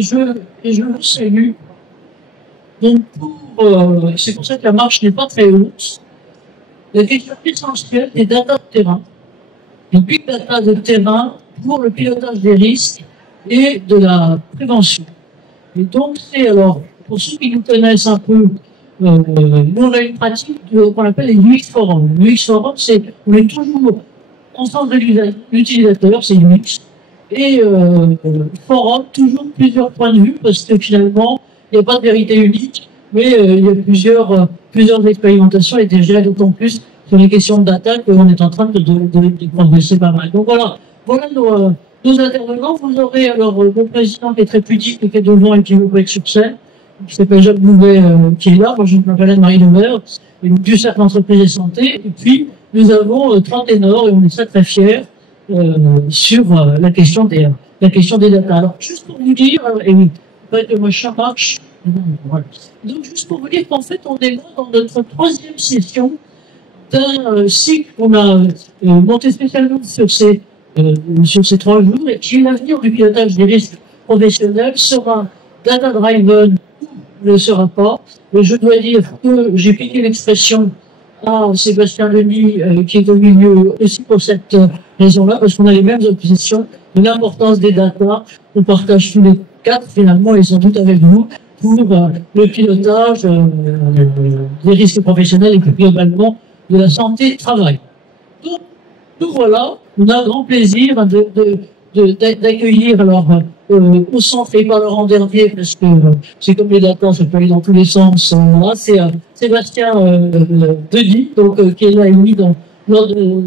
je vous salue. Donc, c'est pour ça que la marche n'est pas très haute. La question essentielle des data de terrain, les big data de terrain pour le pilotage des risques et de la prévention. Et donc, c'est alors, pour ceux qui nous connaissent un peu, nous on a une pratique qu'on appelle les UX forums. Les UX forums, c'est, on est toujours ensemble de l'utilisateur, c'est UX, et forum, toujours plusieurs points de vue, parce que finalement, il n'y a pas de vérité unique, mais il y a plusieurs expérimentations, et déjà d'autant plus sur les questions de data qu'on est en train de progresser pas mal. Donc voilà nos intervenants. Vous aurez alors mon président qui est très pudique, qui est devant et qui vous être sur scène, qui s'appelle Jacques Bouvet, qui est là. Moi, je m'appelle Anne-Marie Lemaire, et donc du cercle entreprise et santé. Et puis, nous avons 30 ténors, et on est très très fiers sur la question des data. Alors, juste pour vous dire, et oui, peut-être que moi, ça marche. Voilà. Donc, juste pour vous dire qu'en fait, on est là dans notre troisième session d'un cycle qu'on a monté spécialement sur ces 3 jours, et qui est l'avenir du pilotage des risques professionnels, sera data-driven ou ne sera pas. Et je dois dire que j'ai piqué l'expression à Sébastien Denis, qui est au milieu aussi pour cette raison-là, parce qu'on a les mêmes obsessions de l'importance des data. On partage tous les 4, finalement, et sans doute avec vous, pour le pilotage des risques professionnels et plus globalement de la santé au travail. Donc voilà, on a un grand plaisir d'accueillir alors au centre et pas Laurent Dernier, parce que c'est comme les data, ça peut aller dans tous les sens. Là, c'est Sébastien Denis, donc qui est là et mis lors de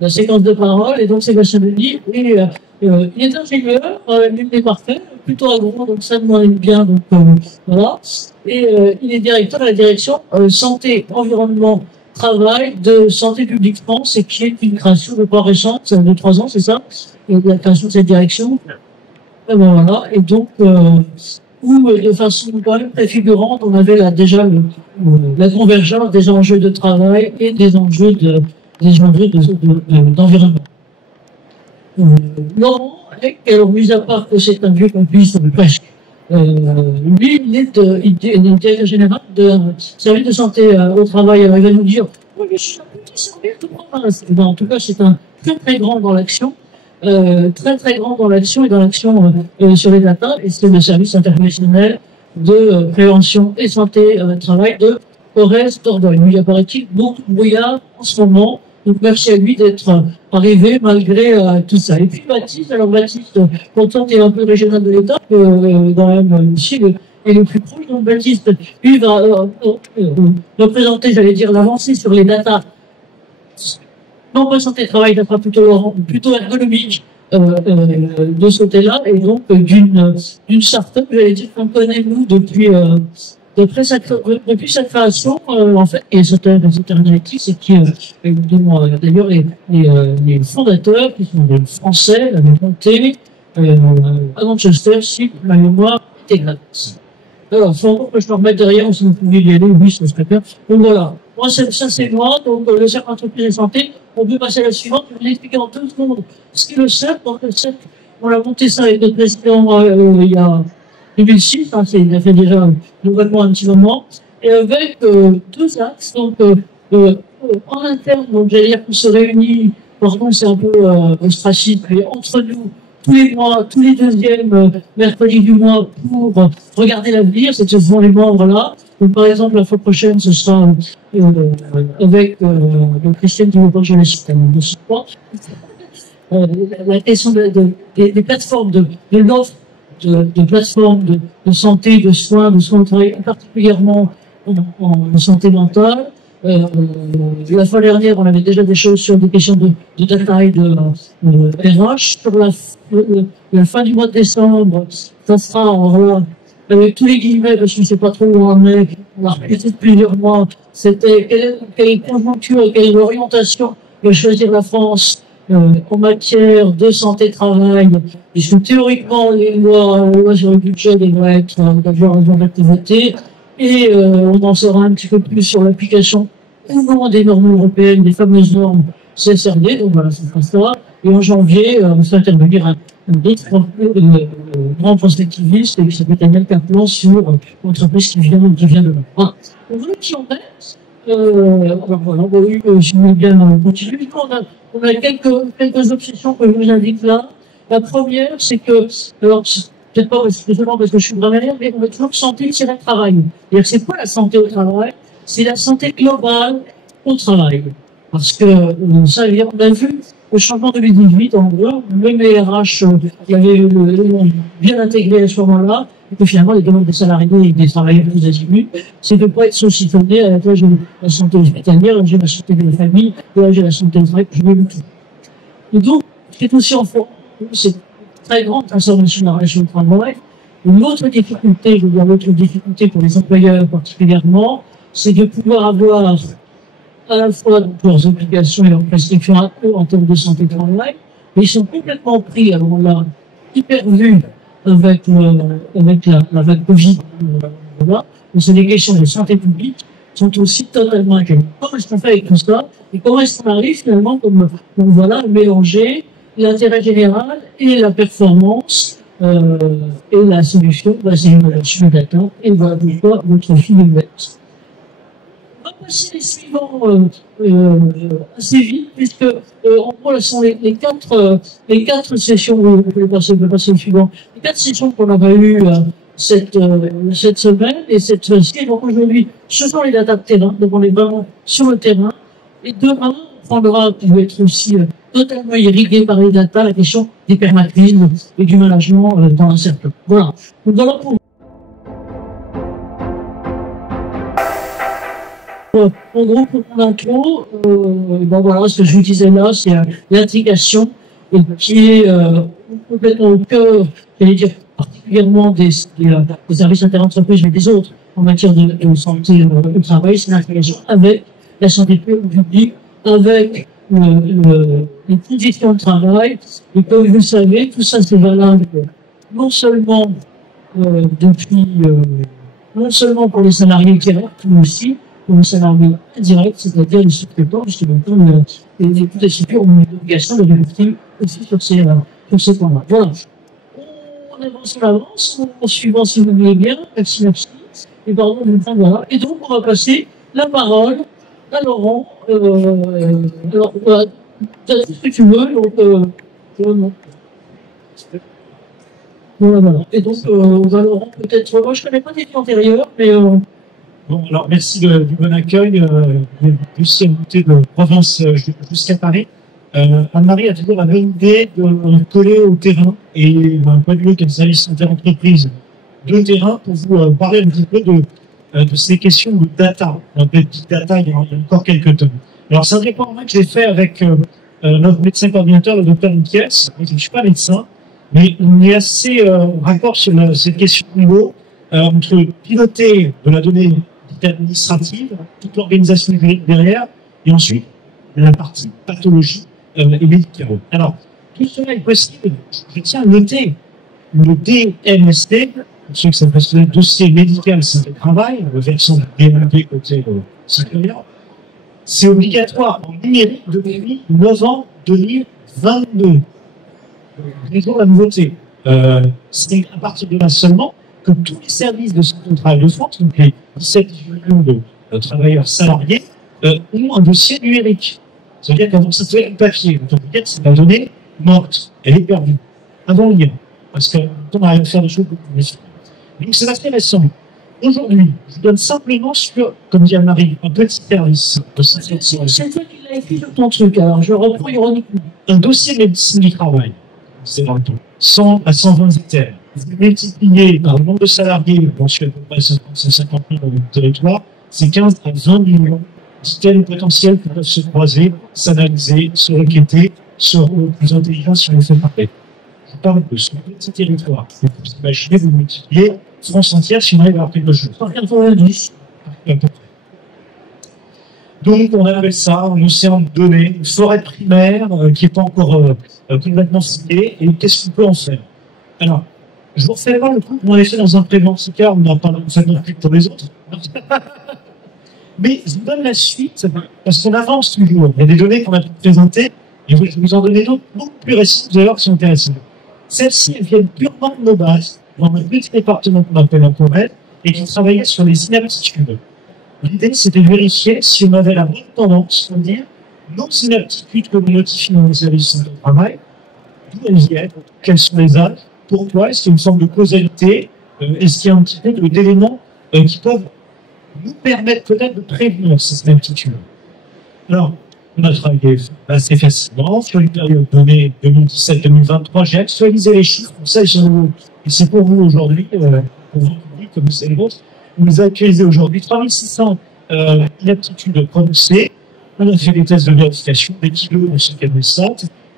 la séquence de parole, et donc Sébastien Denis, et il est ingénieur, il est parfait, plutôt agro, donc ça nous aime bien, donc voilà. Et il est directeur de la direction santé, environnement, travail de Santé publique France, et qui est une création de pas récente, ça fait 2-3 ans, c'est ça, la création de cette direction. Et ben voilà, et donc, où de façon quand même préfigurante, on avait là déjà la convergence des enjeux de travail et des enjeux d'environnement. Laurent, alors mis à part que c'est un vieux complice, presque, lui, il est directeur général de service de santé au travail. Alors, il va nous dire, oui, mais je suis un petit service de province. Ben, en tout cas, c'est un très, très grand dans l'action, très grand dans l'action et dans l'action sur les data, et c'est le service interprofessionnel de prévention et santé travail de Forest Dordogne. Il apparaît-il beaucoup de brouillard en ce moment. Donc merci à lui d'être arrivé malgré tout ça. Et puis Baptiste, pourtant il est un peu régional de l'État, quand même ici, est le plus proche. Donc Baptiste, lui va représenter, j'allais dire, l'avancée sur les data, non pas santé travail, data plutôt ergonomique de ce côté-là, et donc d'une start-up, j'allais dire, qu'on connaît nous depuis sa création, en fait, et c'était Analytics, et qui, d'ailleurs, les fondateurs, qui sont des Français, l'avaient monté, à Manchester, si la mémoire est exacte. Alors, faut que je me remette derrière, si vous pouvez y aller, oui, ça serait bien. Donc voilà. Moi, ça, c'est moi, donc, le cercle entreprise et santé. On peut passer à la suivante. Je vais vous expliquer en 2 secondes ce qu'est le cercle. Donc, le cercle, on a monté ça avec notre président, il y a 2006, hein, il a fait déjà globalement un petit moment, et avec 2 axes, donc en interne, donc j'allais dire qu'on se réunit, pardon, c'est un peu ostraciste, mais entre nous, tous les mois, tous les 2e mercredis du mois, pour regarder l'avenir, c'est ce sont les membres là. Donc par exemple, la fois prochaine, ce sera avec Christiane qui je la cite, de ce point. La question des plateformes de l'offre de plateformes de santé, de soins de travail, particulièrement en santé mentale. La fois dernière, on avait déjà des choses sur des questions de data et de RH. Sur la fin du mois de décembre, ça sera avec tous les guillemets, parce que je ne sais pas trop où on est, on a répété plusieurs mois, c'était quelle conjoncture, quelle orientation va choisir la France en matière de santé-travail, puisque théoriquement, les lois sur le budget devraient être votées, et on en saura un petit peu plus sur l'application ou non des normes européennes, des fameuses normes CSRD, donc voilà, c'est ça. Et en janvier, on fait intervenir un autre grand prospectiviste qui s'appelle Daniel Kaplan sur l'entreprise qui vient de là. Voilà. On veut qui en est. Alors voilà, je vais bien continuer. On a quelques obsessions que je vous indique là. La première, c'est que, alors, peut-être pas seulement parce que je suis grammairien, mais on veut toujours santé-travail. C'est-à-dire, c'est quoi la santé au travail? C'est la santé globale au travail. Parce que, ça, on a vu le changement de 2018, en gros, même les RH, il y avait bien intégré à ce moment-là, et que finalement, les demandes des salariés et des travailleurs plus azimuts, c'est de ne pas être saucissonné à la j'ai la santé hospitalière, là, j'ai la santé de la famille, et là, j'ai la santé de travail, je veux tout. Et donc, c'est aussi en forme, c'est très grande transformation de la relation de travail. Une autre difficulté, je veux dire, l'autre difficulté pour les employeurs particulièrement, c'est de pouvoir avoir à la fois donc, leurs obligations et leurs prescriptions à eux en termes de santé de travail, mais ils sont complètement pris, alors on l'a hyper vu avec la vague Covid, voilà, les allégations de santé publique sont aussi totalement inquiétantes. Comment est-ce qu'on fait avec tout ça? Et comment est-ce qu'on arrive finalement comme voilà, mélanger l'intérêt général et la performance et la solution basée sur le data, et voilà pourquoi votre fil est verte. On va passer les suivants assez vite, puisque en gros, là sont les quatre sessions, vous pouvez passer les suivants, les quatre sessions qu'on avait eues cette semaine et cette fois-ci. Donc aujourd'hui, ce sont les data de terrain, donc on est vraiment sur le terrain. Et demain, on prendra, qui va être aussi totalement irrigué par les data, la question des permacrises et du management dans un cercle. Voilà. Donc voilà pour en gros, pour mon intro, bon voilà, ce que je vous disais là, c'est l'intégration qui est complètement au cœur, j'allais dire, particulièrement des services interentreprise, mais des autres en matière de santé au travail, c'est l'intégration avec la santé publique, avec les conditions de travail. Et comme vous le savez, tout ça c'est valable non seulement non seulement pour les salariés directs, mais aussi pour les salariés indirects, c'est-à-dire les sous-traitants, justement, et toutes les structures ont une obligation de reporting aussi sur ces points-là. Voilà. On avance, en suivant, si vous voulez bien, merci, et pardon, voilà. Et donc, on va passer la parole à Laurent. Alors, tu as dit ce que tu veux, donc, voilà. Et donc, Laurent, peut-être, moi je ne connais pas tes vies antérieures, mais Bon, alors merci du bon accueil. J'ai réussi à monter de Provence jusqu'à Paris. Anne-Marie a toujours la bonne idée de coller au terrain et pas mieux qu'un service interentreprise de terrain pour vous parler un petit peu de ces questions de data. Un peu de big data, il y a encore quelques temps. Alors, c'est un déploiement que j'ai fait avec notre médecin coordinateur, le docteur Nikies. Je ne suis pas médecin, mais on est assez raccord sur cette question de niveau entre piloter de la donnée administrative, toute l'organisation numérique derrière, et ensuite la partie pathologie et médicale. Alors, tout cela est possible. Je tiens à noter le DMST, pour ceux qui s'adressent au dossier médical santé travail, le versant DMD côté supérieur. C'est obligatoire en numérique depuis novembre 2022. Disons la nouveauté. C'est à partir de là seulement que tous les services de santé au travail de France, donc les 17 millions de travailleurs salariés, ont un dossier numérique. Ça veut dire qu'avant, ça devait être papier. Donc, c'est la donnée morte. Elle est perdue. Avant hier. Parce qu'on arrive à faire des choses beaucoup plus efficaces. Donc, c'est assez récent. Aujourd'hui, je donne simplement sur, comme dit Anne-Marie, un petit service de santé. C'est toi qui l'as écrit sur ton truc, alors je reprends ironiquement. Un dossier de médecine du travail. C'est dans le temps. 100 à 120 items. Vous multipliez par le nombre de salariés, je pense qu'à peu près 50 000 dans le territoire, c'est 15 à 20 millions d'items potentiels qui peuvent se croiser, s'analyser, se requêter, seront plus intelligents si on les fait parler. Je parle de ce petit territoire. Vous imaginez, vous multipliez France entière si on arrive à avoir quelque chose. Par 90. À peu près. Donc, on appelle ça un océan de données, une forêt primaire qui n'est pas encore complètement ciblée. Et qu'est-ce qu'on peut en faire? Alors, je vous refais voir le coup qu'on a fait dans un prévent car on n'a pas fait non plus pour les autres. Mais je vous donne la suite, parce qu'on avance toujours. Il y a des données qu'on a présentées, et je vais vous en donner d'autres beaucoup plus récentes, vous allez voir, qui sont intéressantes. Celles-ci, elles viennent purement de nos bases, dans un petit département qu'on appelle un Corel, et qui travaillait sur les inaptitudes. L'idée, c'était de vérifier si on avait la bonne tendance, pour dire, nos inaptitudes que nous notifions dans les services de travail, d'où elles viennent, quels sont les âges, pourquoi, est-ce qu'il y a une forme de causalité, est-ce qu'il y a un petit peu d'éléments qui peuvent nous permettre peut-être de prévenir ces inaptitudes. Alors, on a travaillé assez facilement sur une période donnée 2017-2023. J'ai actualisé les chiffres, pour ça, et c'est pour vous aujourd'hui, pour vous, comme c'est le vôtre. On nous a actualisé aujourd'hui 3600 inaptitudes prononcées. On a fait des tests de vérification, des kilos de ce qu'elle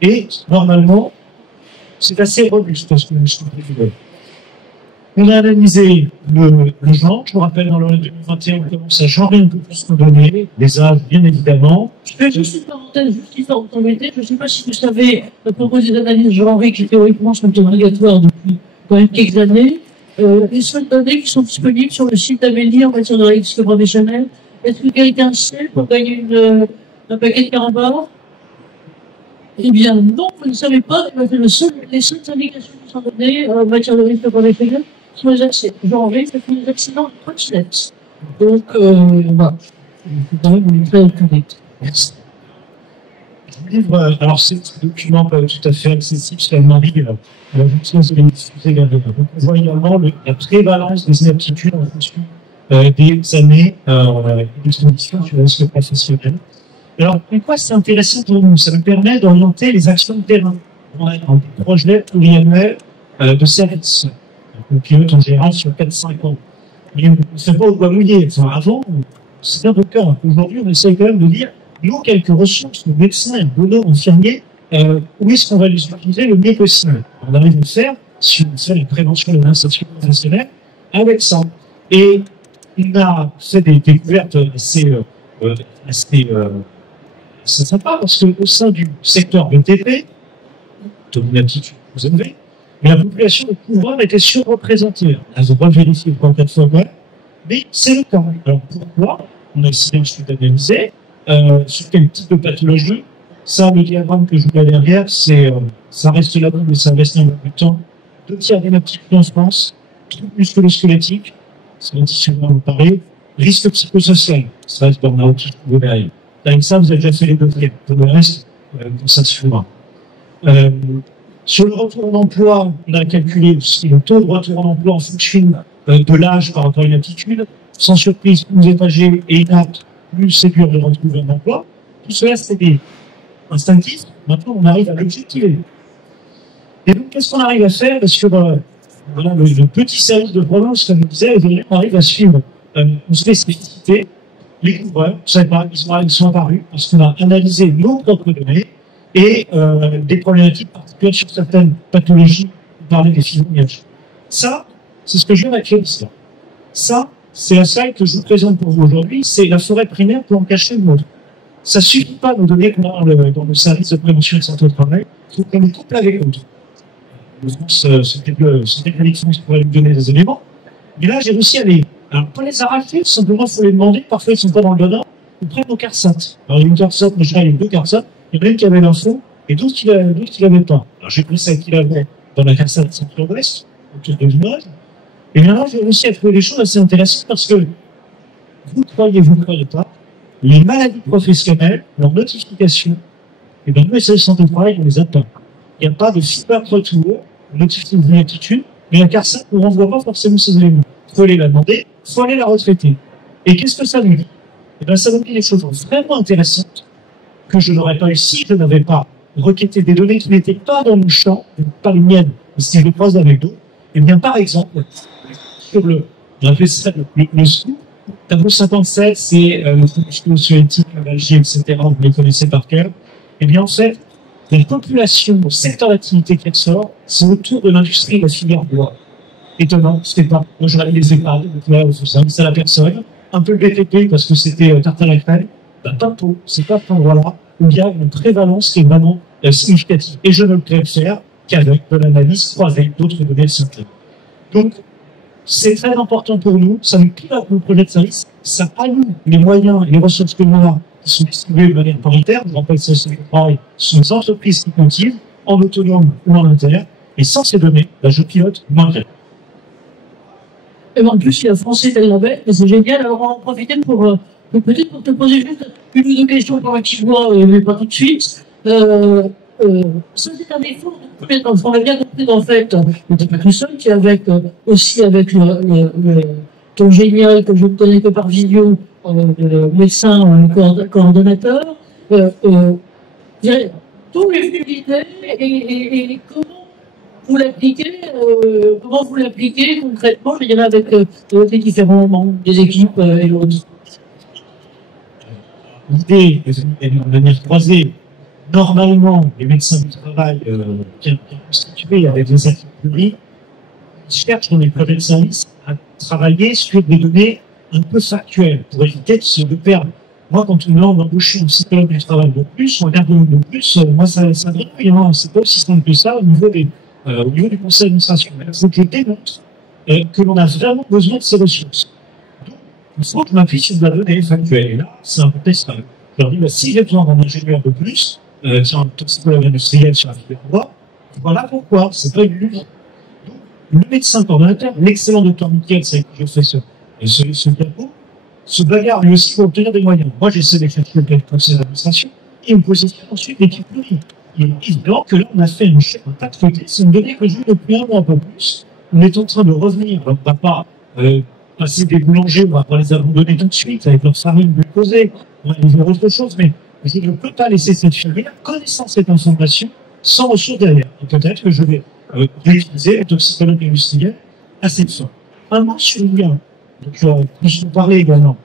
et normalement, c'est assez robuste ce que je trouve. On a analysé le genre. Je vous rappelle, dans l'année 2021, on commence à genrer un peu plus nos données, les âges, bien évidemment. Je fais juste une parenthèse, juste histoire de t'embêter. Je ne sais pas si vous savez, à propos des analyses genrées qui théoriquement sont obligatoires depuis quand même quelques années, les seules données qui sont disponibles sur le site d'Amélie en matière de révision professionnelle. Est-ce que quelqu'un sait pour gagner un paquet de carambars? Eh bien, non, vous ne savez pas. Les seules indications qui sont données en matière de risque professionnel sont les accidents genrés, c'est les accidents de trottinette. Donc, voilà. Il faut quand même une très correcte. Merci. Alors, c'est un document pas tout à fait accessible sur Marie. Je vous de diffuser également. Donc, on voit également la prévalence des inaptitudes en fonction des années d'exposition sur le risque professionnel. Alors, pourquoi c'est intéressant pour nous? Ça nous permet d'orienter les actions de terrain. On a un projet pluriannuel de service. On pilote en général sur 4-5 ans. Mais on ne sait pas au doigt mouillé. Enfin, avant, c'est un peu le cas. Aujourd'hui, on essaye quand même de dire, nous, quelques ressources, nos médecins, nos infirmiers, où est-ce qu'on va les utiliser le mieux possible? On arrive à le faire si on fait la prévention de l'insertion professionnelle avec ça. Et on a fait des découvertes assez sympa parce qu'au sein du secteur BTP, de l'inaptitude vous avez, mais la population de couvreurs était surreprésentée. Elle ne pas vérifier encore 4 fois, mais c'est le cas. Alors pourquoi? On a essayé ensuite d'analyser sur quel type de pathologie. Ça, le diagramme que je vous mets derrière, ça reste là-bas, mais ça reste un peu plus de temps. 2 tiers d'inaptitude en France, troubles musculo-squelettiques, c'est l'antichèvement vous parlez, risque psychosocial, stress, burn-out, vous verrez. Avec ça, vous avez déjà fait les dossiers. Pour le reste, ça se fera. Sur le retour en emploi, on a calculé aussi le taux de retour en emploi en fonction de l'âge par rapport à une aptitude. Sans surprise, plus vous êtes âgé et inapte, plus c'est dur de retrouver un emploi. Tout cela, c'est des instinctifs. Maintenant, on arrive à l'objectiver. Et donc, qu'est-ce qu'on arrive à faire sur voilà, le petit service de province, comme je disais, on arrive à suivre une spécificité. Les couvreurs, ils sont apparus parce qu'on a analysé nos propres données et des problématiques particulières sur certaines pathologies. On parlait des fibromyalgies. Ça, c'est ce que je viens d'actualiser. Ça, c'est la slide que je vous présente pour vous aujourd'hui. C'est la forêt primaire pour en cacher le monde. Ça suffit pas nos données qu'on a dans le service de prévention et de santé au travail. Il faut qu'on les couple avec d'autres. C'était le prédiction qui pourrait nous donner des éléments. Mais là, j'ai réussi à alors, pas les arracher, simplement, il faut les demander. Parfois, ils sont pas dans le donnant. Ils prennent nos CARSAT. Alors, il y a une CARSAT, mais je dirais, il y a 2 CARSAT. Il y en a une qui avait l'info, et d'autres qui l'avaient pas. Alors, j'ai pris celle qui l'avait dans la CARSAT Centre-Ouest, autour de Limoges. Et bien là, j'ai réussi à trouver des choses assez intéressantes parce que, vous ne croyez pas, les maladies professionnelles, leur notification, et bien, nous, les services de santé au travail, on les a pas. Il n'y a pas de feedback retour, notification de l'attitude, mais la CARSAT ne renvoie pas forcément ces éléments. Il faut aller la demander, il faut aller la retraiter. Et qu'est-ce que ça nous dit? Eh bien, ça nous dit des choses vraiment intéressantes que je n'aurais pas eu si je n'avais pas requêté des données qui n'étaient pas dans mon champ, pas les miennes, mais si je les croise avec d'autres. Eh bien, par exemple, sur on appelle ça le scoop, tableau 57, c'est le musculo-squelettique, l'algie, etc. Vous les connaissez par cœur. Eh bien, en fait, la population, le secteur d'activité qui ressort, c'est autour de l'industrie de la filière bois. Étonnant, c'était pas. Moi, je regardais les EHPAD, donc là, au service à la personne. Un peu le BTP, parce que c'était tarte à la crème. Ben, pas tout. C'est pas cet endroit-là où il y a une prévalence qui est vraiment significative. Et je ne le peux faire qu'avec de l'analyse croisée d'autres données de santé. Donc, c'est très important pour nous. Ça nous pilote nos projets de service. ça alloue les moyens et les ressources humaines qui sont distribués de manière paritaire, je rappelle ça, c'est le travail, ce sont les entreprises qui cultivent, en autonome ou en interne, et sans ces données, je pilote moins bien. Et en plus, il y a français tel label, et c'est génial. Alors, on va en profiter pour peut-être pour te poser juste une ou deux questions pour un petit mois, mais pas tout de suite. Ça, c'est un effort de compétence. On a bien compris qu'en fait, on n'était pas tout seul, tu es avec, aussi avec ton génial, que je ne connais que par vidéo, médecin, coordonnateur. Tous les unités et comment vous l'appliquez concrètement, je dirais, avec les différents membres des équipes et l'autre. L'idée est de manière croisée. Normalement, les médecins du travail bien constitués avec des équipes publiques cherchent dans les projets de service à travailler sur des données un peu factuelles pour éviter de perdre. Moi, quand on embauche un psychologue du travail de plus, un ergonomie de plus, moi, ça brille, hein. C'est pas aussi simple que ça au niveau du conseil d'administration. Il faut que je démontre que l'on a vraiment besoin de ces ressources. Donc, il faut que je m'appuie sur de la donnée factuelle. Et là, c'est un contexte. Je leur dis, si j'ai besoin d'un ingénieur de plus, tiens, un toxicologue industriel sur la fibre bois, voilà pourquoi. C'est pas une lutte. Le médecin coordonnateur, l'excellent docteur Michael, c'est que je fais ce diapo, se bagarre lui aussi pour obtenir des moyens. Moi, j'essaie d'écrire le conseil d'administration et me positionne ensuite l'équipe publique. Il est évident que là, on a fait un pas de côté. C'est une donnée que j'ai depuis un mois, pas plus. On est en train de revenir. On ne va pas passer des boulangers, on va pas les abandonner tout de suite avec leur farine glucosée. On va les faire autre chose, mais je ne peux pas laisser cette filière connaissant cette information sans ressources derrière. Et peut-être que je vais réutiliser le toxicologue industriel à cette fin. Un sur le lien. Donc, je vous parlais également.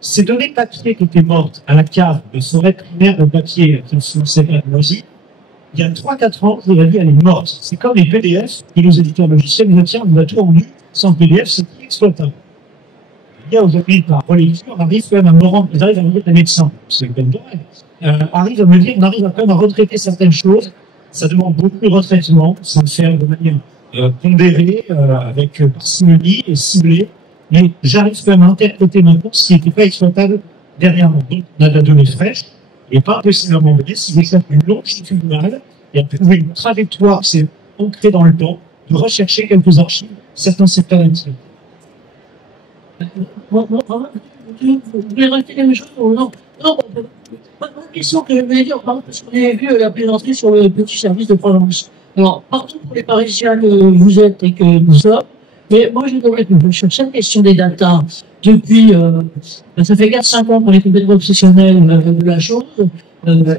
Ces données papier qui étaient mortes à la cave de forêt primaire de papier qui sont sévères de Noisy, il y a 3-4 ans, je l'ai dit, elle est morte. C'est comme les PDF que nos éditeurs logiciels nous disent, tiens, on a tout rendu, sans PDF, c'est inexploitable. Il y a aujourd'hui, par relecture, on arrive quand même à me rendre, ils arrivent à me dire les médecins, c'est quand même dommage, arrive à me dire, on arrive quand même à retraiter certaines choses, ça demande beaucoup de retraitement, ça le fait de manière pondérée, avec parcimonie et ciblée, mais j'arrive quand même à interpréter maintenant ce qui n'était pas exploitable dernièrement. Donc, on a de la donnée fraîche, et pas possiblement donné, si vous faites une longitudinale, et à trouver une trajectoire, c'est ancré dans le temps, de rechercher quelques archives, certains secteurs d'activité. Vous voulez rajouter quelque chose ou non? Non, la question que je voulais dire, parce qu'on avait vu la plaisanterie sur le petit service de Provence. Alors, partout pour les Parisiens que vous êtes et que nous sommes, mais moi, je devrais sur cette question des data, depuis, ça fait 4-5 ans qu'on est complètement obsessionnel de la chose,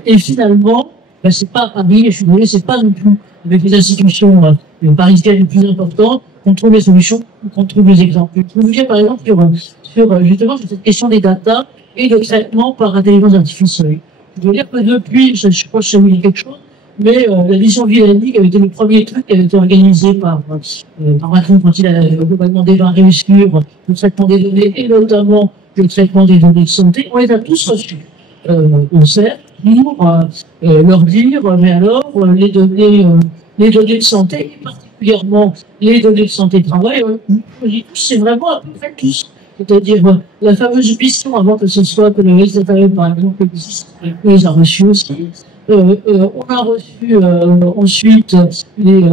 et finalement, c'est pas à Paris, je suis désolé, c'est pas non plus avec les institutions parisiennes les plus importantes qu'on trouve les solutions, qu'on trouve les exemples. Je vous dire, par exemple, sur justement, sur cette question des data et de traitement par intelligence artificielle. Je veux dire que depuis, je sais pas si ça vous dit quelque chose, mais la mission Villani, qui avait été le premier truc qui avait été organisé par Macron quand il a globalement démarré sur le traitement des données et notamment le traitement des données de santé, on les a tous reçus. On sert pour leur dire, mais alors, les données de santé, et particulièrement les données de santé de travail, c'est vraiment à peu près tous. C'est-à-dire, la fameuse mission, avant que ce soit que le SDFM, par exemple, existe, on les a reçus aussi. On a reçu ensuite les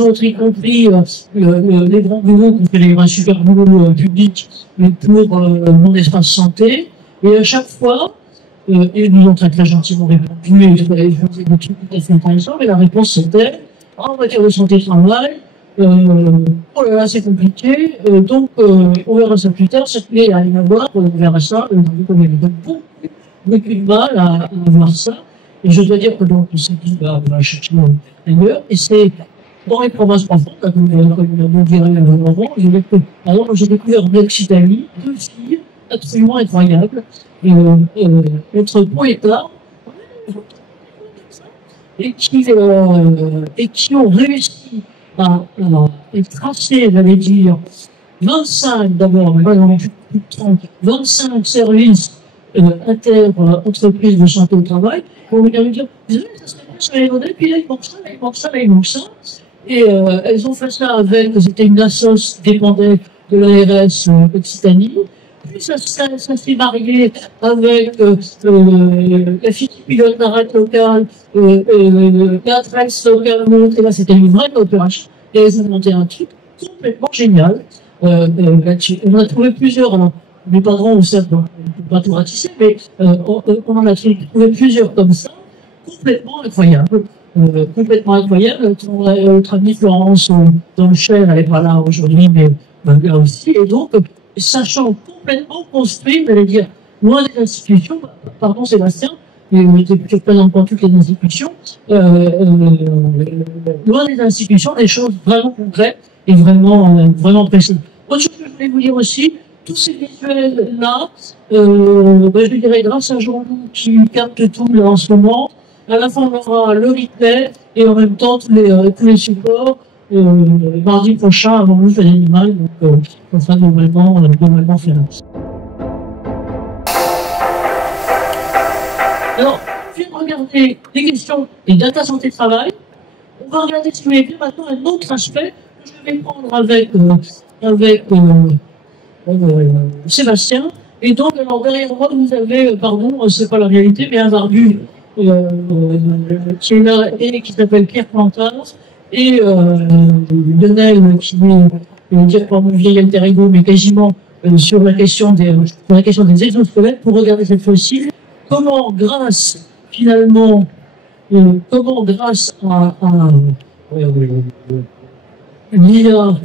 autres, y compris les grands bureaux qui fait un super boulot public pour mon espace santé. Et à chaque fois, ils nous ont très gentiment répondu, et je faisais des trucs tout à fait intéressants, mais la réponse c'était, en matière de santé travail, oh là là, c'est compliqué, donc on verra ça plus tard, cette clé, il n'y a rien à voir, on verra ça, on a beaucoup de mal à voir ça, et je dois dire que donc, on s'est dit, on va chercher ailleurs, et c'est dans les provinces profondes, comme on dirait avant, alors j'ai découvert en Occitanie 2 filles absolument incroyables, entre Poeta et qui ont réussi à tracer, j'allais dire, 25 d'abord, mais pas dans les plus de 30, 25 services inter-entreprises de santé au travail, pour venir me dire, désolé, ça serait bien sur les données, puis là, il manque ça, il manque ça, il manque ça. Et elles ont fait ça avec, c'était une assoce qui dépendait de l'ARS Occitanie. Puis ça s'est marié avec la fille qui pilote l'arrêt local, l'adresse locale, et là c'était une vraie coopération. Et ils ont monté un truc complètement génial là-dessus. On a trouvé plusieurs, alors, mes parents, on sait, on ne peut pas tout ratisser, mais on en a trouvé plusieurs comme ça, complètement incroyables. Complètement incroyable. Notre amie Florence dans le Cher, elle n'est pas là aujourd'hui, mais là aussi. Et donc, sachant complètement construit, j'allais dire, loin des institutions, pardon Sébastien, mais je ne présente pas toutes les institutions, loin des institutions, des choses vraiment concrètes et vraiment précises. Autre chose que je voulais vous dire aussi, tous ces visuels-là, je dirais grâce à Jean-Loup qui capte tout là en ce moment, à la fin on aura le replay et en même temps tous les supports. Mardi prochain, avant le fait d'animal, donc on sera globalement fait. Alors, je viens de regarder les questions des data santé travail. On va regarder, si vous voulez bien, maintenant un autre aspect que je vais prendre avec Sébastien. Et donc, alors derrière moi, vous avez, pardon, c'est pas la réalité, mais un barbu qui est là et qui s'appelle Pierre Plantard. Et Lionel, qui est dire par mon vieil alter ego, mais quasiment sur la question des exosquelettes, pour regarder cette fois-ci comment grâce finalement, grâce à l'IA,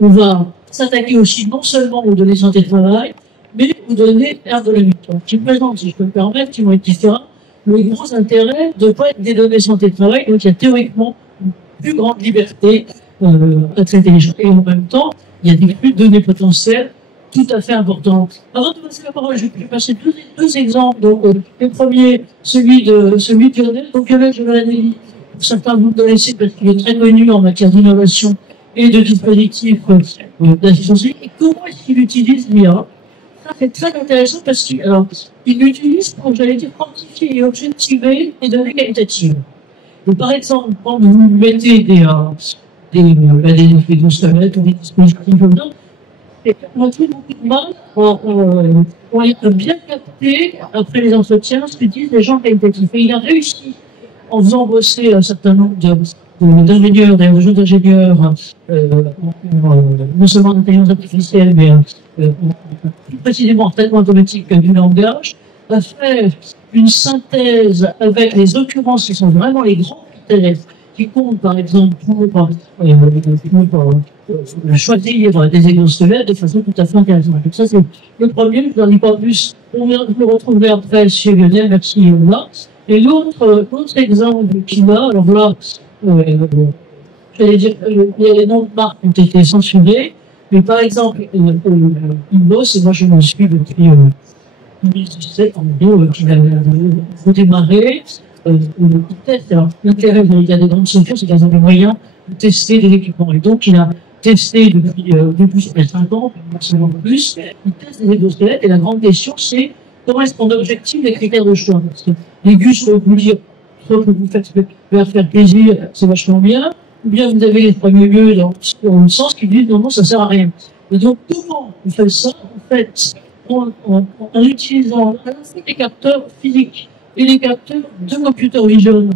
on va s'attaquer aussi non seulement aux données santé de travail, mais aux données ergonomiques. Donc, qui présentent, si je peux me permettre, qui vont être différents, le gros intérêt de pas être des données santé de travail, donc il y a théoriquement plus grande liberté à traiter les gens. Et en même temps, il y a des flux de données potentielles tout à fait importants. Avant de passer la parole, je vais passer deux exemples. Donc, le premier, celui de Lionel. Donc, Lionel, je vais l'analyser. Certains vous le connaissez parce qu'il est très connu en matière d'innovation et de dispositifs d'assistance. Et comment est-ce qu'il utilise l'IA? Ça, c'est très intéressant parce qu'il l'utilise pour, j'allais dire, quantifier et objectiver les données qualitatives. Donc, par exemple, quand vous mettez des exosquelettes ou des dispositifs comme ça, on a trouvé beaucoup de mal pour être bien capté après les entretiens ce que disent les gens qualitatifs. Et il a réussi, en faisant bosser un certain nombre d'ingénieurs, des jeunes d'ingénieurs, non seulement d'intelligence artificielle, mais plus précisément en traitement automatique du langage, a fait une synthèse avec les occurrences qui sont vraiment les grands critères qui comptent, par exemple, pour choisir des exosquelettes de façon tout à fait intéressante. Donc ça, c'est le premier, je n'en dis pas plus. On va le retrouver après chez Lionel, merci là. Et l'autre exemple qu'il a, alors là, j'allais dire, les noms de marques ont été censurés, mais par exemple, il bosse, et moi je me suis depuis 2017, en gros, qu'il a redémarré. Il teste, alors l'intérêt, il y a des grandes structures, c'est qu'ils ont les moyens de tester des équipements. Et donc, il a testé depuis 5 ans, maximum plus, il teste des exosquelettes, et la grande question, c'est comment est-ce qu'on objective les critères de choix? Parce que les gus vont vous dire, soit que vous faites faire plaisir, c'est vachement bien, ou bien vous avez les premiers lieux dans le sens qui disent non, ça sert à rien. Et donc, comment vous faites ça? En fait, en utilisant à la fois des capteurs physiques et les capteurs de computer vision,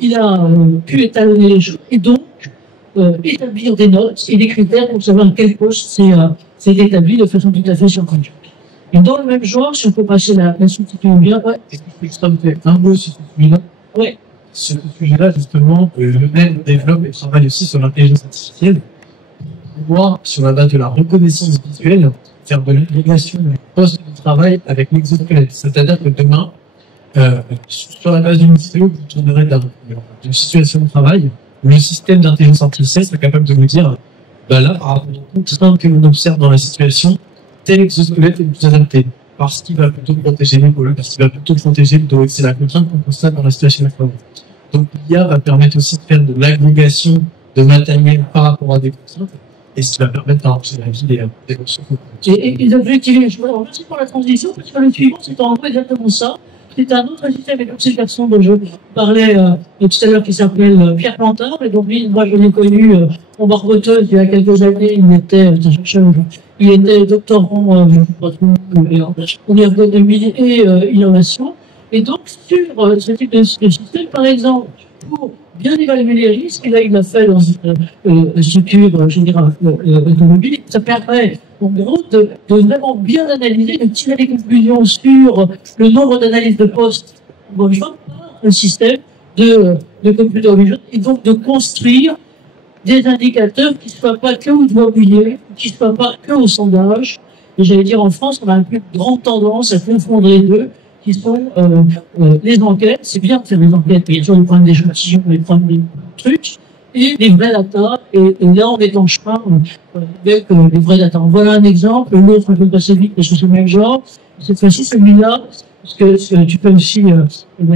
il a pu étalonner les choses et donc établir des notes et des critères pour savoir à quel poste c'est établi de façon tout à fait scientifique. Et dans le même genre, si on peut passer la sous-titre bien, ouais. Est-ce que fait un mot sur ce sujet-là? Ouais. Sur ce sujet-là, justement, le même développe et travaille aussi sur l'intelligence artificielle, pour pouvoir, sur la base de la reconnaissance visuelle, faire de l'agrégation du poste de travail avec l'exosquelette. C'est-à-dire que demain, sur la base d'une vidéo, vous tournerez d'une situation de travail, le système d'intelligence artificielle sera capable de vous dire, bah là, par rapport au contrainte que l'on observe dans la situation, tel exosquelette est plus adapté. Parce qu'il va plutôt protéger l'épaule, parce qu'il va plutôt protéger le dos. C'est la contrainte qu'on constate dans la situation actuelle. Donc, l'IA va permettre aussi de faire de l'agrégation de matériel par rapport à des contraintes, et ce qui va permettre d'arranger la vie des ressources. Et les objectifs, merci pour la transition, parce que le suivant, c'est en gros exactement ça. C'est un autre système, et donc c'est le garçon dont je parlais tout à l'heure qui s'appelle Pierre Plantard, et donc lui, moi je l'ai connu en barboteuse il y a quelques années, il était un chercheur Il était doctorant, je ne sais pas trop, en ergonomie et innovation. Et donc, sur ce type de système, par exemple, pour bien évaluer les risques, et là, il a fait dans une structure, je dirais, automobile, ça permet, en gros, de vraiment bien analyser, de tirer des conclusions sur le nombre d'analyses de postes, par un système de computer vision, et donc de construire des indicateurs qui ne soient pas que au doigt mouillé, qui ne soient pas que au sondage. Et j'allais dire, en France, on a une plus grande tendance à confondre les deux, qui sont les enquêtes. C'est bien de faire des enquêtes, mais il y a toujours des problèmes d'échantillons, des problèmes de trucs, et les vrais data. Et là, on est en chemin avec les vrais data. Voilà un exemple. L'autre, un peu passer vite, parce que c'est le même genre. Cette fois-ci, celui-là, parce que tu peux aussi,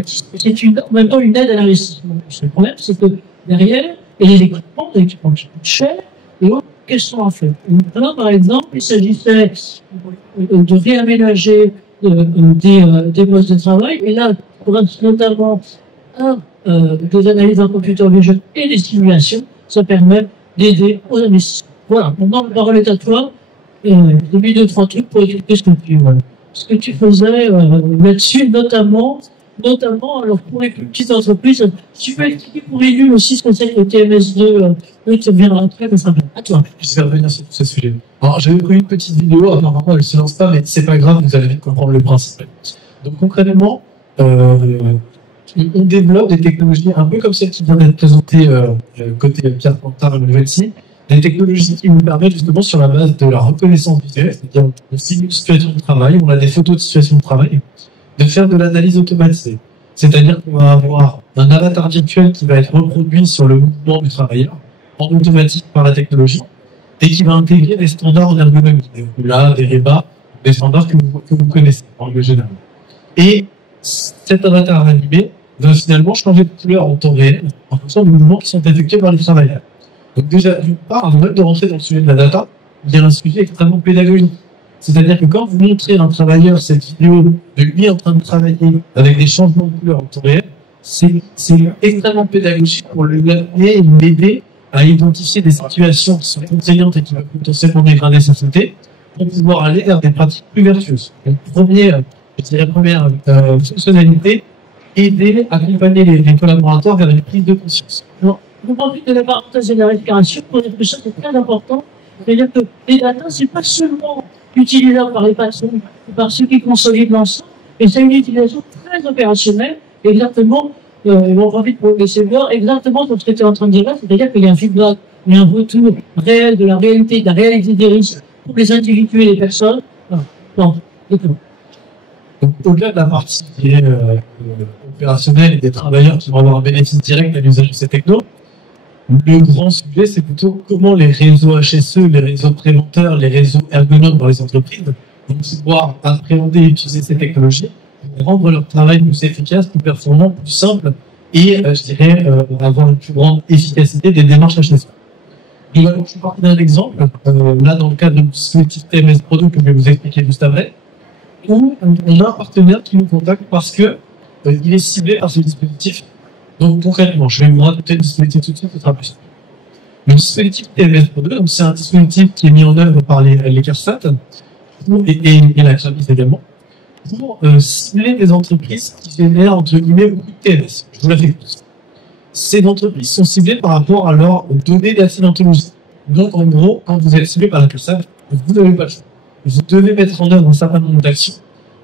c'est en même temps une aide à l'investissement. Le problème, c'est que derrière, il y a des équipements qui coûtent cher, et autres, qu'est-ce qu'on en fait? Là, par exemple, il s'agissait de réaménager des postes de travail, et là, notamment des analyses en computer vision et des simulations, ça permet d'aider aux investisseurs. Voilà, maintenant, la parole est à toi. J'ai mis 2-3 trucs pour expliquer ce que tu faisais là-dessus, notamment, alors pour les plus petites entreprises, si tu peux expliquer pour les nuls aussi ce que c'est le TMS2, tu reviendras après, ça sera bien. À toi. Je vais revenir sur ce sujet. Alors, j'avais pris une petite vidéo, apparemment elle se lance pas, mais c'est pas grave, vous allez vite comprendre le principe. Donc concrètement, on développe des technologies un peu comme celle qui vient d'être présentée côté Pierre Pantard et Nouvelle-Ci, des technologies qui nous permettent justement sur la base de la reconnaissance visuelle, c'est-à-dire on signe une situation de travail, on a des photos de situation de travail, de faire de l'analyse automatisée. C'est-à-dire qu'on va avoir un avatar virtuel qui va être reproduit sur le mouvement du travailleur, en automatique par la technologie, et qui va intégrer des standards en ergonomie, des Oula, des REBA, des standards que vous connaissez en règle générale. Et cet avatar animé va finalement changer de couleur en temps réel en fonction des mouvements qui sont effectués par les travailleurs. Donc déjà, d'une part, avant même de rentrer dans le sujet de la data, il y a un sujet extrêmement pédagogique. C'est-à-dire que quand vous montrez à un travailleur cette vidéo de lui en train de travailler avec des changements de couleur en temps réel, c'est extrêmement pédagogique pour l'aider et l'aider à identifier des situations qui sont contraignantes et qui peuvent potentiellement dégrader sa santé pour pouvoir aller vers des pratiques plus vertueuses. Donc, première fonctionnalité, aider, accompagner les collaborateurs vers une prise de conscience. Alors, vous parlez de la partage et de la récupération, pour dire que ça, c'est très important. C'est-à-dire que les data, c'est pas seulement utilisable par les patrons, par ceux qui consolident l'ensemble, mais c'est une utilisation très opérationnelle, exactement, on profite pour laisser voir, exactement comme ce que tu es en train de dire là, c'est-à-dire qu'il y a un feedback, il y a un retour réel de la réalité, de la réalité des risques pour les individus et les personnes. Bon, d'accord. Donc, au-delà de la partie qui est opérationnelle et des travailleurs qui vont avoir un bénéfice direct à l'usage de ces technos, le grand sujet, c'est plutôt comment les réseaux HSE, les réseaux préventeurs, les réseaux ergonomes dans les entreprises vont pouvoir appréhender et utiliser ces technologies pour rendre leur travail plus efficace, plus performant, plus simple et, je dirais, avoir une plus grande efficacité des démarches HSE. Je vais vous parler d'un exemple, là dans le cadre du dispositif TMS Product que je vais vous expliquer juste après, où on a un partenaire qui nous contacte parce que il est ciblé par ce dispositif. Donc concrètement, je vais vous raconter le dispositif tout de suite, ce sera plus simple. Le dispositif TMS Product, c'est un dispositif qui est mis en œuvre par les CARSAT et la CRABIS également, pour cibler des entreprises qui génèrent entre guillemets beaucoup de TMS. Je vous la fais plus. Ces entreprises sont ciblées par rapport à leurs données d'accidentologie. Donc en gros, quand vous êtes ciblé par la CARSAT, vous n'avez pas le choix. Vous devez mettre en œuvre un certain nombre d'actions,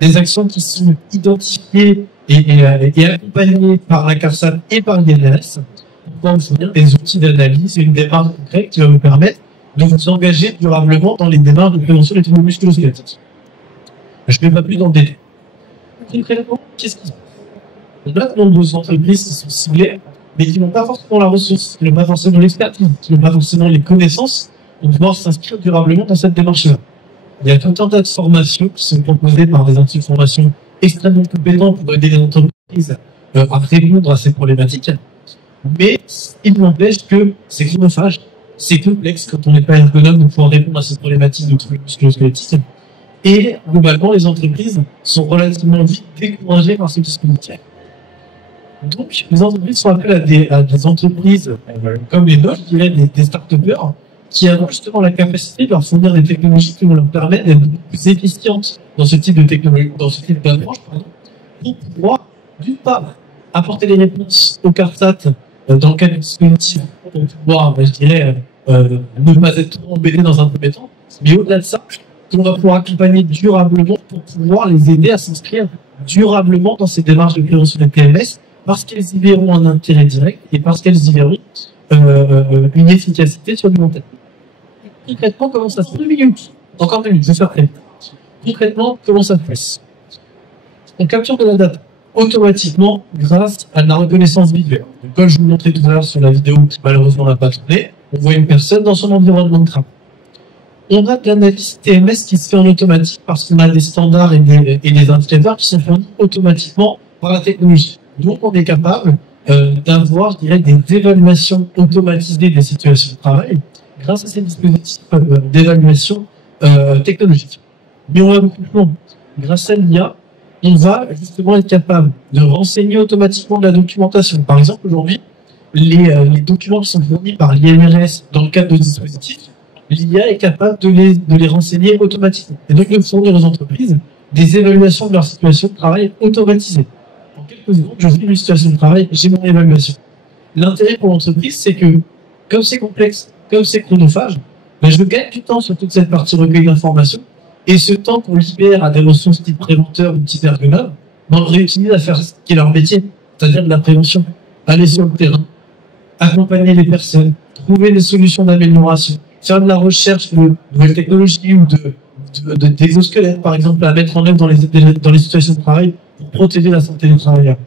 des actions qui sont identifiées et accompagnées par la CARSAT et par l'INRS pour pouvoir vous fournir des outils d'analyse et une démarche concrète qui va vous permettre de vous engager durablement dans les démarches de prévention des troubles musculo-squelettiques. Je ne vais pas plus dans le détail. Concrètement, qu'est-ce qui se passe? On a de nombreuses entreprises qui sont ciblées, mais qui n'ont pas forcément la ressource, qui n'ont pas forcément l'expertise, qui n'ont pas forcément les connaissances pour pouvoir s'inscrire durablement dans cette démarche-là. Il y a tout un tas de formations qui sont proposées par des instituts de formation extrêmement compétents pour aider les entreprises à répondre à ces problématiques. Mais il n'empêche que c'est chronophage, c'est complexe quand on n'est pas ergonome de pouvoir répondre à ces problématiques de troubles musculo-squelettiques. Et globalement, les entreprises sont relativement vite découragées par ce dispositif. Donc, les entreprises sont appelées à des entreprises comme les nôtres, je dirais des start-upers, qui a justement la capacité de leur fournir des technologies qui vont leur permettre d'être plus efficientes dans ce type de technologie, dans ce type d'approche, pour pouvoir, d'une part, apporter des réponses au CARSAT dans le cadre du dispositif, pour pouvoir, je dirais, ne pas être trop embêté dans un premier temps, mais au-delà de ça, on va pouvoir accompagner durablement pour pouvoir les aider à s'inscrire durablement dans ces démarches de prévention des TMS, parce qu'elles y verront un intérêt direct et parce qu'elles y verront une efficacité sur le long terme. Concrètement, comment ça se passe? 2 minutes. Encore 2 minutes, je vais faire très vite. Concrètement, comment ça se passe? On capture de la data automatiquement grâce à la reconnaissance visuelle. Donc, comme je vous montrais tout à l'heure sur la vidéo qui malheureusement n'a pas tourné, on voit une personne dans son environnement de travail. On a de l'analyse TMS qui se fait en automatique parce qu'on a des standards et des indicateurs qui sont fournis automatiquement par la technologie. Donc, on est capable d'avoir, je dirais, des évaluations automatisées des situations de travail grâce à ces dispositifs d'évaluation technologique. Mais on va beaucoup plus loin. Grâce à l'IA, on va justement être capable de renseigner automatiquement de la documentation. Par exemple, aujourd'hui, les documents qui sont fournis par l'INRS dans le cadre de dispositifs, l'IA est capable de les renseigner automatiquement. Et donc de fournir aux entreprises des évaluations de leur situation de travail automatisées. En quelques secondes, je fais une situation de travail, j'ai mon évaluation. L'intérêt pour l'entreprise, c'est que, comme c'est complexe, comme c'est chronophage, ben je gagne du temps sur toute cette partie recueil d'informations. Et ce temps qu'on libère à des ressources type préventeur ou type ergonome, on le réutilise à faire ce qui est leur métier, c'est-à-dire de la prévention. Aller sur le terrain, accompagner les personnes, trouver des solutions d'amélioration, faire de la recherche de nouvelles technologies ou d'exosquelettes, par exemple, à mettre en œuvre dans les situations de travail pour protéger la santé des travailleurs.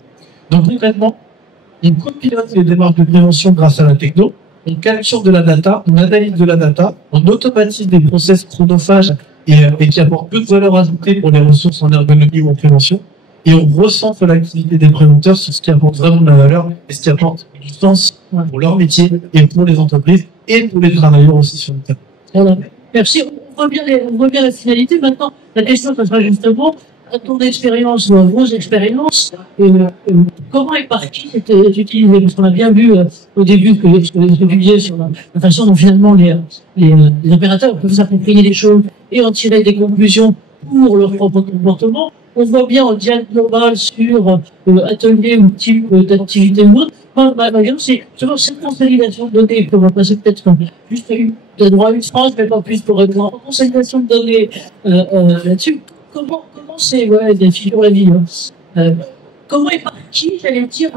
Donc concrètement, on copilote les démarches de prévention grâce à la techno, on capture de la data, on analyse de la data, on automatise des process chronophages et qui apportent peu de valeur ajoutée pour les ressources en ergonomie ou en prévention, et on recentre l'activité des préventeurs sur ce qui apporte vraiment de la valeur et ce qui apporte du sens pour leur métier et pour les entreprises et pour les travailleurs aussi sur le terrain. Voilà. Merci. On voit bien la finalité. Maintenant, la question, ça sera justement, à ton expérience ou à vos expériences, comment et par qui c'était utilisé? Parce qu'on a bien vu au début ce que tu disais sur la façon dont finalement les opérateurs peuvent s'approprier les choses et en tirer des conclusions pour leur propre comportement. On voit bien en dialogue global sur atelier ou type d'activité ou autre. C'est toujours cette consolidation de données, on va passer peut-être juste de droit à une phrase, mais pas plus pour être en consolidation de données là-dessus. Comment c'est, des figures la vie, comment et par qui, j'allais dire,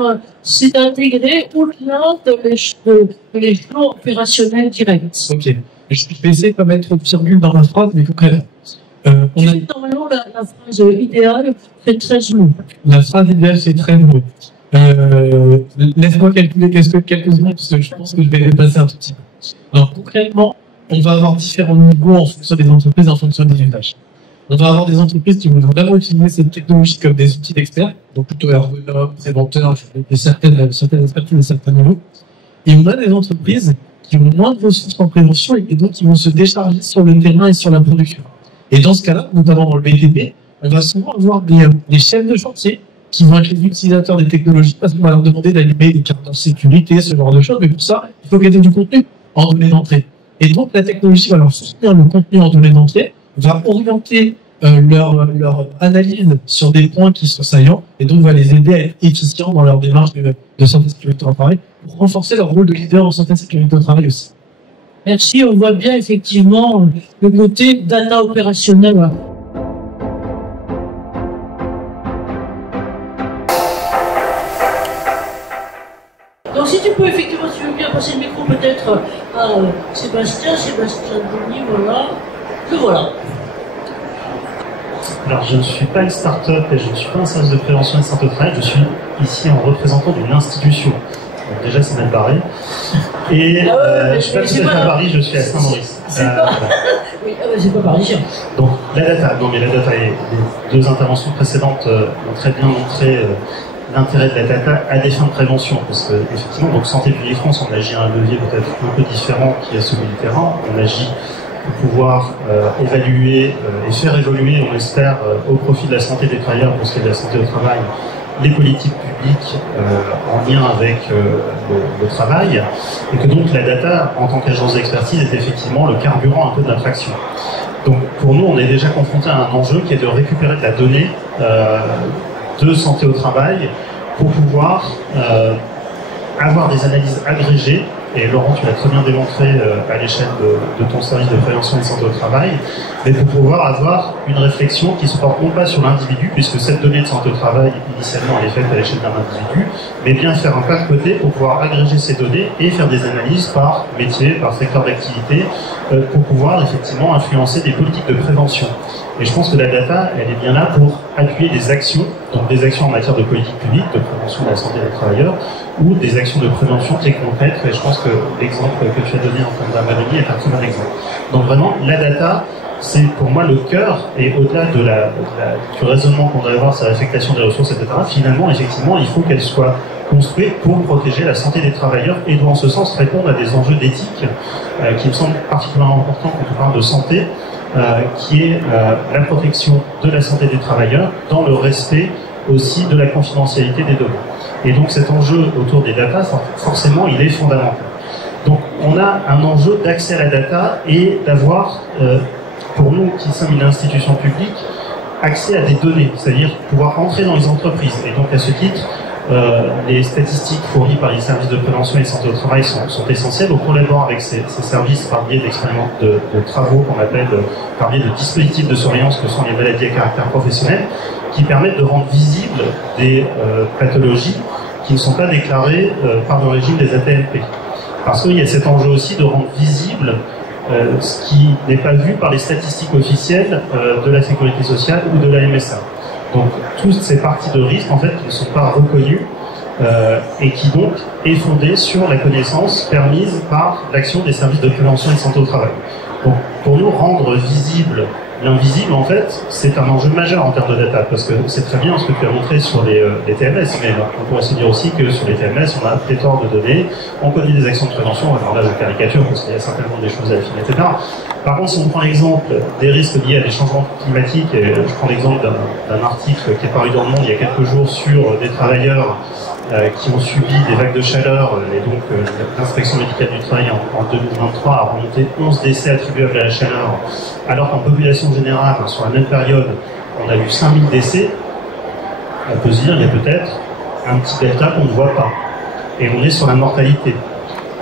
c'est intégré au-delà de l'échelon opérationnel direct? Ok. Je vais essayer de pas mettre trop de virgule dans ma phrase, mais concrètement. Normalement, la phrase idéale fait 13 mots. La phrase idéale, c'est 13 mots. Laisse-moi calculer quelques secondes, parce que je pense que je vais dépasser un tout petit peu. Alors, concrètement, on va avoir différents niveaux en fonction des entreprises, en fonction des usages. On va avoir des entreprises qui vont vraiment utiliser cette technologie comme des outils d'experts, donc plutôt ergonomes, préventeurs, certaines expertises à certains niveaux. Et on a des entreprises qui ont moins de ressources en prévention et donc qui vont se décharger sur le terrain et sur la production. Et dans ce cas-là, notamment dans le BTP, on va souvent avoir des chefs de chantier qui vont être les utilisateurs des technologies parce qu'on va leur demander d'allumer des cartes de sécurité, ce genre de choses. Mais pour ça, il faut qu'il y ait du contenu en données d'entrée. Et donc, la technologie va leur soutenir le contenu en données d'entrée, va orienter leur analyse sur des points qui sont saillants et donc va les aider à être efficients dans leur démarche de santé et sécurité au travail pour renforcer leur rôle de leader en santé et sécurité au travail aussi. Merci, on voit bien effectivement le côté data opérationnel. Voilà. Donc si tu peux effectivement, si tu veux bien passer le micro peut-être à Sébastien Denis, voilà. Le voilà. Alors, je ne suis pas une start-up et je ne suis pas un service de prévention et de santé au travail, je suis ici en représentant d'une institution. Donc déjà, c'est mal barré. Et je ne suis pas tout à fait à Paris, je suis à Saint-Maurice. Oui, c'est pas parisien. Donc, la data, et les deux interventions précédentes ont très bien montré l'intérêt de la data à des fins de prévention. Parce que, effectivement, donc Santé publique France, on agit à un levier peut-être un peu différent qui est celui du terrain. On agit pour pouvoir évaluer et faire évoluer, on espère, au profit de la santé des travailleurs, pour ce qui est de la santé au travail, les politiques public en lien avec le travail, et que donc la data, en tant qu'agence d'expertise, est effectivement le carburant un peu de l'attraction. Donc pour nous, on est déjà confronté à un enjeu qui est de récupérer de la donnée de santé au travail pour pouvoir avoir des analyses agrégées. Et Laurent, tu l'as très bien démontré à l'échelle de ton service de prévention et de santé au travail, mais pour pouvoir avoir une réflexion qui se porte non pas sur l'individu, puisque cette donnée de santé au travail, initialement, elle est faite à l'échelle d'un individu, mais bien faire un pas de côté pour pouvoir agréger ces données et faire des analyses par métier, par secteur d'activité, pour pouvoir effectivement influencer des politiques de prévention. Et je pense que la data, elle est bien là pour appuyer des actions, donc des actions en matière de politique publique, de prévention de la santé des travailleurs, ou des actions de prévention très concrètes. Et je pense que l'exemple que tu as donné en termes d'Amalie est un très bon exemple. Donc vraiment, la data, c'est pour moi le cœur, et au-delà du raisonnement qu'on doit avoir sur l'affectation des ressources, etc., finalement, effectivement, il faut qu'elle soit construite pour protéger la santé des travailleurs et doit en ce sens répondre à des enjeux d'éthique qui me semblent particulièrement importants quand on parle de santé, qui est la protection de la santé des travailleurs dans le respect aussi de la confidentialité des données. Et donc cet enjeu autour des data, forcément, il est fondamental. Donc on a un enjeu d'accès à la data et d'avoir, pour nous qui sommes une institution publique, accès à des données, c'est-à-dire pouvoir entrer dans les entreprises. Et donc à ce titre, les statistiques fournies par les services de prévention et de santé au travail sont essentielles. On collabore avec ces services par biais de travaux qu'on appelle par biais de dispositifs de surveillance que sont les maladies à caractère professionnel, qui permettent de rendre visibles des pathologies qui ne sont pas déclarées par le régime des AT-MP. Parce qu'il y a cet enjeu aussi de rendre visible ce qui n'est pas vu par les statistiques officielles de la sécurité sociale ou de la MSA. Donc toutes ces parties de risque en fait qui ne sont pas reconnues et qui donc est fondée sur la connaissance permise par l'action des services de prévention et de santé au travail. Donc pour nous, rendre visible l'invisible, en fait, c'est un enjeu majeur en termes de data, parce que c'est très bien ce que tu as montré sur les TMS, mais on pourrait se dire aussi que sur les TMS, on a pléthore de données, on connaît des actions de prévention, alors là je caricature parce qu'il y a certainement des choses à affiner, etc. Par contre, si on prend l'exemple des risques liés à des changements climatiques, et je prends l'exemple d'un article qui est paru dans le Monde il y a quelques jours sur des travailleurs qui ont subi des vagues de chaleur, et donc l'inspection médicale du travail en 2023 a remonté 11 décès attribuables à la chaleur, alors qu'en population générale, sur la même période, on a eu 5000 décès. On peut se dire, il y a peut-être un petit delta qu'on ne voit pas. Et on est sur la mortalité.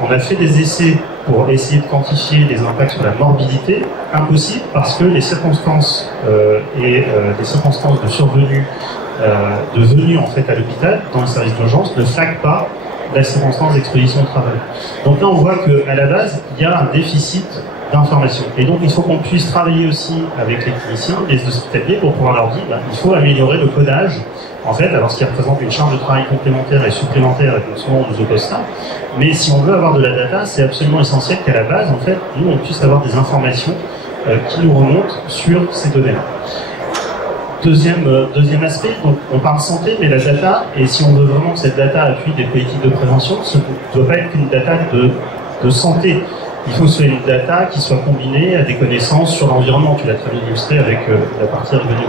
On a fait des essais pour essayer de quantifier les impacts sur la morbidité. Impossible, parce que les circonstances les circonstances de survenue de venue en fait à l'hôpital, dans les services d'urgence, ne flaguent pas la circonstance d'exposition au travail. Donc là, on voit qu'à la base, il y a un déficit d'information. Et donc, il faut qu'on puisse travailler aussi avec les cliniciens, les hospitaliers, pour pouvoir leur dire, il faut améliorer le codage, en fait, alors ce qui représente une charge de travail complémentaire et supplémentaire, et que souvent on nous oppose ça. Mais si on veut avoir de la data, c'est absolument essentiel qu'à la base, en fait, nous, on puisse avoir des informations qui nous remontent sur ces données-là. Deuxième aspect, donc on parle santé, mais la data, et si on veut vraiment que cette data appuie des politiques de prévention, ce ne doit pas être qu'une data de santé. Il faut que ce soit une data qui soit combinée à des connaissances sur l'environnement. Tu l'as très bien illustré avec la partie ergonomie.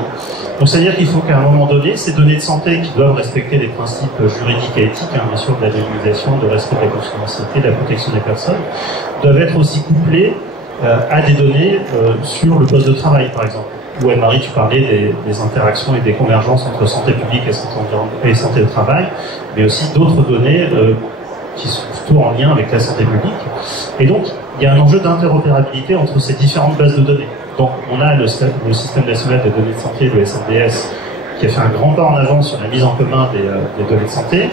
Donc c'est-à-dire qu'il faut qu'à un moment donné, ces données de santé qui doivent respecter les principes juridiques et éthiques, bien sûr, de la délimisation, de respect de la confidentialité, de la protection des personnes, doivent être aussi couplées à des données sur le poste de travail, par exemple. Où Anne-Marie, tu parlais des interactions et des convergences entre santé publique et santé au travail, mais aussi d'autres données qui sont plutôt en lien avec la santé publique. Et donc, il y a un enjeu d'interopérabilité entre ces différentes bases de données. Donc, on a le système national des données de santé, le SNDS, qui a fait un grand pas en avant sur la mise en commun des données de santé.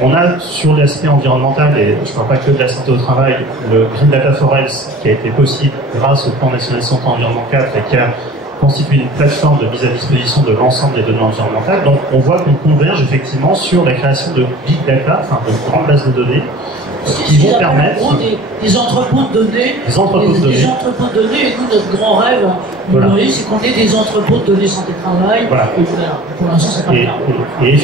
On a sur l'aspect environnemental, et je ne parle pas que de la santé au travail, le Green Data Forest, qui a été possible grâce au Plan national santé environnement 4 et qui a constitue une plateforme de mise à disposition de l'ensemble des données environnementales. Donc on voit qu'on converge effectivement sur la création de big data, enfin de grandes bases de données, qui vont permettre... Des entrepôts de données. Des entrepôts de données. Des entrepôts de données, et nous, notre grand rêve, voilà, c'est qu'on ait des entrepôts de données santé-travail. Voilà. Pour l'instant, c'est pas le cas. Et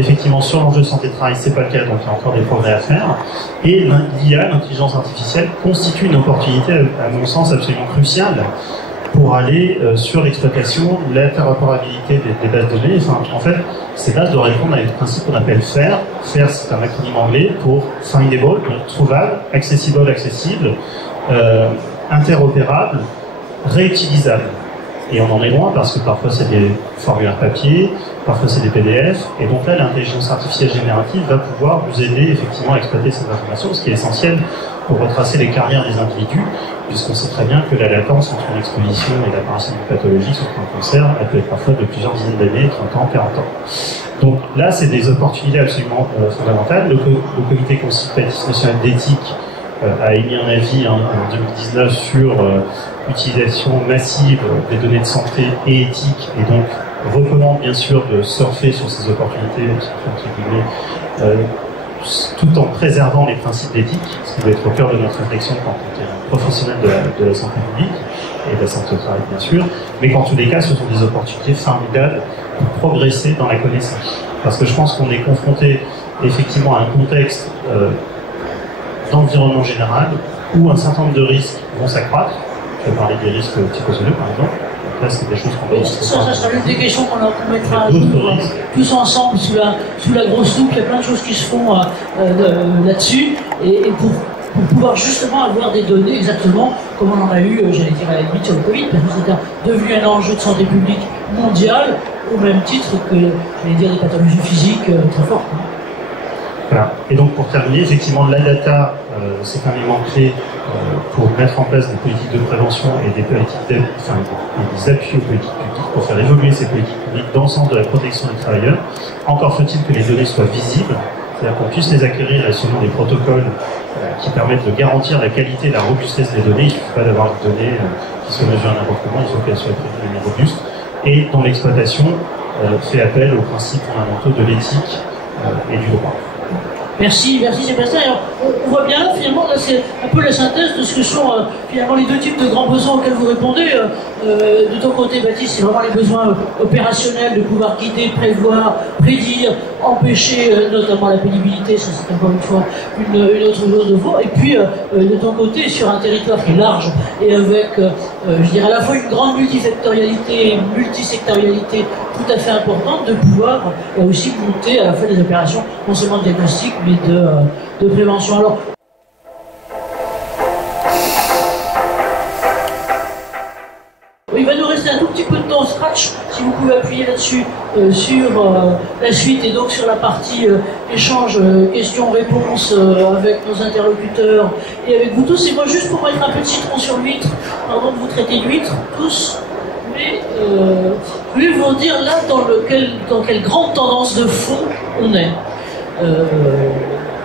effectivement, sur l'enjeu de santé-travail, c'est pas le cas, donc il y a encore des progrès à faire. Et l'IA, l'intelligence artificielle, constitue une opportunité, à mon sens, absolument cruciale pour aller sur l'exploitation, l'interopérabilité des bases de données. Enfin, en fait, ces bases doivent répondre à un principe qu'on appelle FAIR. FAIR, c'est un acronyme anglais pour Findable, donc trouvable, accessible, interopérable, réutilisable. Et on en est loin parce que parfois c'est des formulaires papier, parfois c'est des PDF, et donc là l'intelligence artificielle générative va pouvoir vous aider effectivement à exploiter ces informations, ce qui est essentiel pour retracer les carrières des individus, puisqu'on sait très bien que la latence entre une exposition et l'apparition d'une pathologie sur un cancer, elle peut être parfois de plusieurs dizaines d'années, 30 ans, 40 ans. Donc là, c'est des opportunités absolument fondamentales. Le comité consultatif national d'éthique a émis un avis en 2019 sur l'utilisation massive des données de santé et éthique, et donc recommande bien sûr de surfer sur ces opportunités, tout en préservant les principes d'éthique, ce qui doit être au cœur de notre réflexion quand on est un professionnel de la santé publique et de la santé au travail bien sûr, mais qu'en tous les cas ce sont des opportunités formidables pour progresser dans la connaissance. Parce que je pense qu'on est confronté effectivement à un contexte d'environnement général où un certain nombre de risques vont s'accroître. Je vais parler des risques psychosociaux par exemple. Là, c'est des choses qu'on ça sera l'une des questions qu'on mettra à jour tous ensemble sous la grosse loupe. Il y a plein de choses qui se font là-dessus. Et pour pouvoir justement avoir des données exactement comme on en a eu, j'allais dire à la limite sur le Covid, parce que c'est devenu un enjeu de santé publique mondial, au même titre que, j'allais dire, des pathologies physiques très fortes. Voilà. Et donc pour terminer, effectivement, la data, c'est un élément clé pour mettre en place des politiques de prévention et des politiques des appuis aux politiques publiques pour faire évoluer ces politiques publiques dans le sens de la protection des travailleurs. Encore faut-il que les données soient visibles, c'est-à-dire qu'on puisse les acquérir selon des protocoles qui permettent de garantir la qualité et la robustesse des données. Il ne suffit pas d'avoir des données qui se mesurent n'importe comment, il faut qu'elles soient prévues et robustes. Et dans l'exploitation, fait appel aux principes fondamentaux de l'éthique et du droit. Merci Sébastien. Alors, on voit bien, finalement, là c'est un peu la synthèse de ce que sont finalement les deux types de grands besoins auxquels vous répondez. De ton côté, Baptiste, c'est vraiment les besoins opérationnels de pouvoir guider, prévoir, prédire, empêcher notamment la pénibilité, ça c'est encore une fois une autre chose de vous. Et puis, de ton côté, sur un territoire qui est large et avec, je dirais, à la fois une grande multifactorialité, multisectorialité tout à fait importante, de pouvoir aussi monter à la fois des opérations non seulement de diagnostic, mais de prévention. Alors, il va nous rester un tout petit peu de temps scratch, si vous pouvez appuyer là-dessus, sur la suite et donc sur la partie échange, questions-réponses avec nos interlocuteurs et avec vous tous. Et moi, juste pour mettre un peu de citron sur l'huître, pardon de vous traiter d'huître, tous, mais je voulais vous dire là dans quelle grande tendance de fond on est.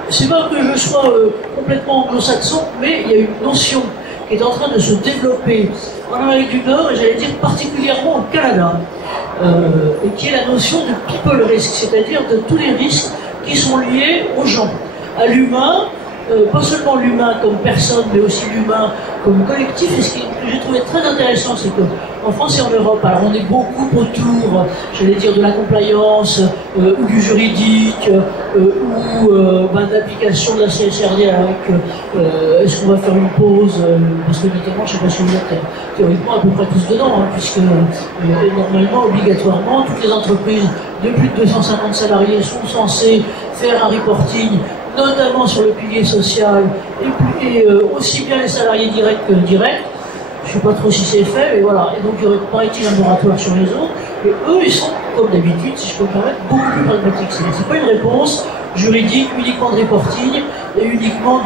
C'est pas que je sois complètement anglo-saxon, mais il y a une notion qui est en train de se développer en Amérique du Nord, et j'allais dire particulièrement au Canada, et qui est la notion de people risk, c'est-à-dire de tous les risques qui sont liés aux gens, à l'humain, pas seulement l'humain comme personne, mais aussi l'humain comme collectif. Et ce que j'ai trouvé très intéressant, c'est qu'en France et en Europe, alors on est beaucoup autour, j'allais dire, de la compliance, ou du juridique, ou de l'application de la CSRD avec est-ce qu'on va faire une pause, parce que notamment, je ne sais pas si vous êtes théoriquement à peu près tous dedans, hein, puisque normalement, obligatoirement, toutes les entreprises de plus de 250 salariés sont censées faire un reporting, notamment sur le pilier social, et aussi bien les salariés directs que indirects. Je ne sais pas trop si c'est fait, mais voilà. Et donc, il y aurait, paraît-il, un moratoire sur les autres. Et eux, ils sont, comme d'habitude, si je peux me permettre, beaucoup plus pragmatiques. Ce n'est pas une réponse juridique uniquement de reporting et uniquement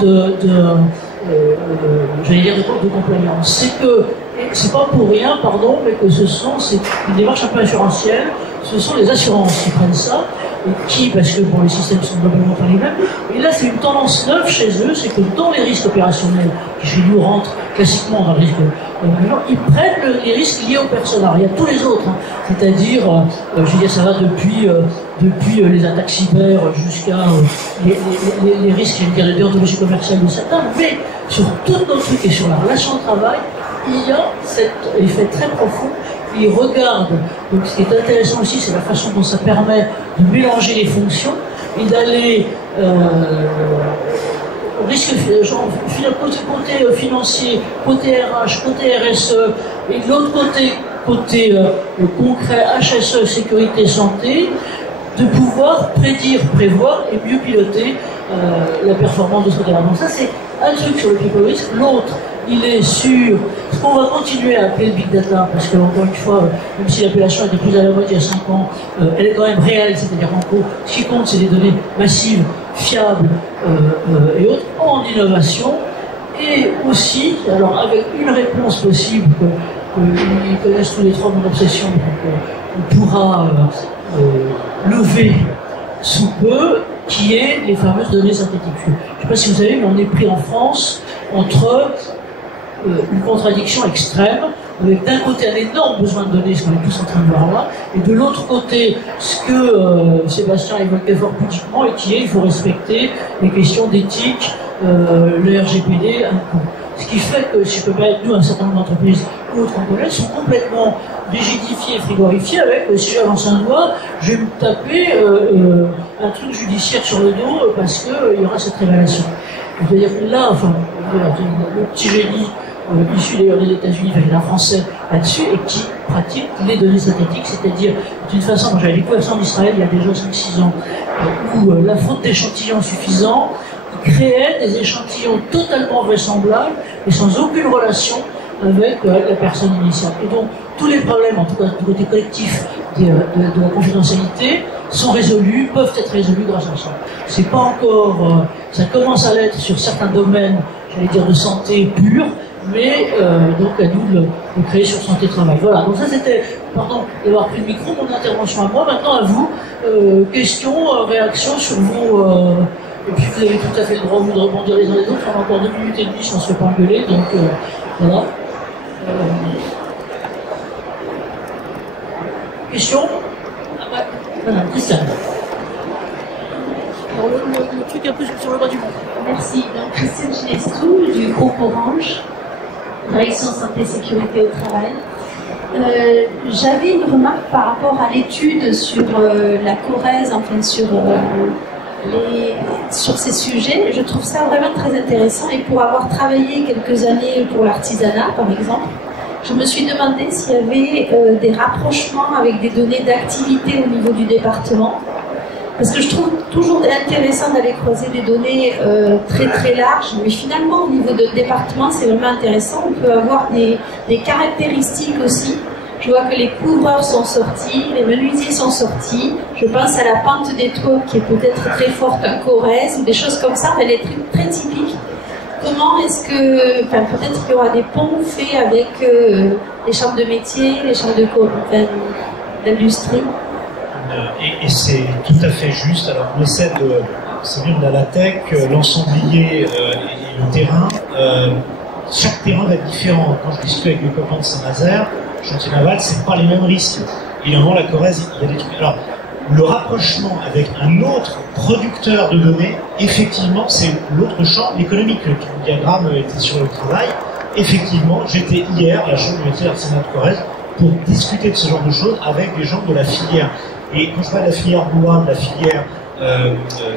j'allais dire, de compliance. C'est que, c'est pas pour rien, pardon, mais que c'est une démarche un peu assurantielle. Ce sont les assurances qui prennent ça. Et qui, parce que bon, les systèmes sont globalement pas les mêmes. Et là, c'est une tendance neuve chez eux, c'est que dans les risques opérationnels, qui chez nous rentrent classiquement dans le risque, ils prennent les risques liés au personnel. Il y a tous les autres, hein. C'est-à-dire, je veux dire, ça va depuis les attaques cyber jusqu'à les risques, je veux dire, de déontologie commerciale de certains, mais sur tout notre truc et sur la relation de travail, il y a cet effet très profond. Ils regardent, donc ce qui est intéressant aussi, c'est la façon dont ça permet de mélanger les fonctions et d'aller risque, côté financier, côté RH, côté RSE, et de l'autre côté, concret, HSE, sécurité, santé, de pouvoir prédire, prévoir et mieux piloter la performance de ce terrain. Donc ça, c'est un truc sur le people risk. L'autre, il est sur ce qu'on va continuer à appeler le big data, parce que, encore une fois, même si l'appellation était plus à la mode il y a 5 ans, elle est quand même réelle, c'est-à-dire qu'en gros, ce qui compte, c'est des données massives, fiables et autres, en innovation, et aussi, alors avec une réponse possible qu'ils connaissent tous les trois mon obsession, on pourra lever sous peu, qui est les fameuses données synthétiques. Je ne sais pas si vous savez, mais on est pris en France entre une contradiction extrême, avec d'un côté un énorme besoin de données, ce qu'on est tous en train de voir là, et de l'autre côté, ce que Sébastien évoquait fort publiquement, et qui est, il faut respecter les questions d'éthique, le RGPD, ce qui fait que, si je peux pas être nous, un certain nombre d'entreprises ou autres qu'on connaît, sont complètement rigidifiées et frigorifiées avec, si j'avance un doigt, je vais me taper un truc judiciaire sur le dos parce qu'il y aura cette révélation. C'est-à-dire que là, enfin, le petit génie issu d'ailleurs des États-Unis, enfin, il y a un Français là-dessus, et qui pratique les données synthétiques, c'est-à-dire d'une façon, j'avais découvert ça en Israël il y a déjà 5-6 ans, où la faute d'échantillons suffisant créait des échantillons totalement vraisemblables et sans aucune relation avec la personne initiale. Et donc, tous les problèmes, en tout cas du côté collectif de la confidentialité, sont résolus, peuvent être résolus grâce à ça. C'est pas encore, ça commence à l'être sur certains domaines, j'allais dire de santé pure, mais donc à nous de le créer sur santé travail. Voilà, donc ça c'était, pardon d'avoir pris le micro, mon intervention à moi, maintenant à vous, questions, réactions sur vos... et puis vous avez tout à fait le droit vous de rebondir les uns les autres, on a encore 2 minutes et demie si on ne se fait pas engueuler, donc voilà. Questions? Voilà, Christiane. Alors le truc un peu sur le bas du monde. Merci. Donc Christiane Ginestou du groupe Orange, Direction Santé Sécurité au Travail. J'avais une remarque par rapport à l'étude sur la Corrèze, enfin sur ces sujets. Je trouve ça vraiment très intéressant, et pour avoir travaillé quelques années pour l'artisanat par exemple, je me suis demandé s'il y avait des rapprochements avec des données d'activité au niveau du département, parce que je trouve toujours intéressant d'aller croiser des données très très larges, mais finalement au niveau de département c'est vraiment intéressant. On peut avoir des caractéristiques aussi. Je vois que les couvreurs sont sortis, les menuisiers sont sortis. Je pense à la pente des taupes qui est peut-être très forte en Corrèze, ou des choses comme ça, mais elle est très typique. Comment est-ce que, enfin, peut-être qu'il y aura des ponts faits avec les chambres de métier, les chambres d'industrie. Et c'est tout à fait juste. Alors on essaie de, c'est bien, on a la tech, l'ensemblier et le terrain. Chaque terrain va être différent. Quand je discute avec les copains de Saint-Nazaire, chantier naval, c'est pas les mêmes risques. Évidemment, la Corrèze, il y a des trucs. Alors, le rapprochement avec un autre producteur de données, effectivement, c'est l'autre champ économique. Le diagramme était sur le travail. Effectivement, j'étais hier à la Chambre de métier d'artisanat de Corrèze pour discuter de ce genre de choses avec des gens de la filière. Et quand je parle de la filière bois, de la filière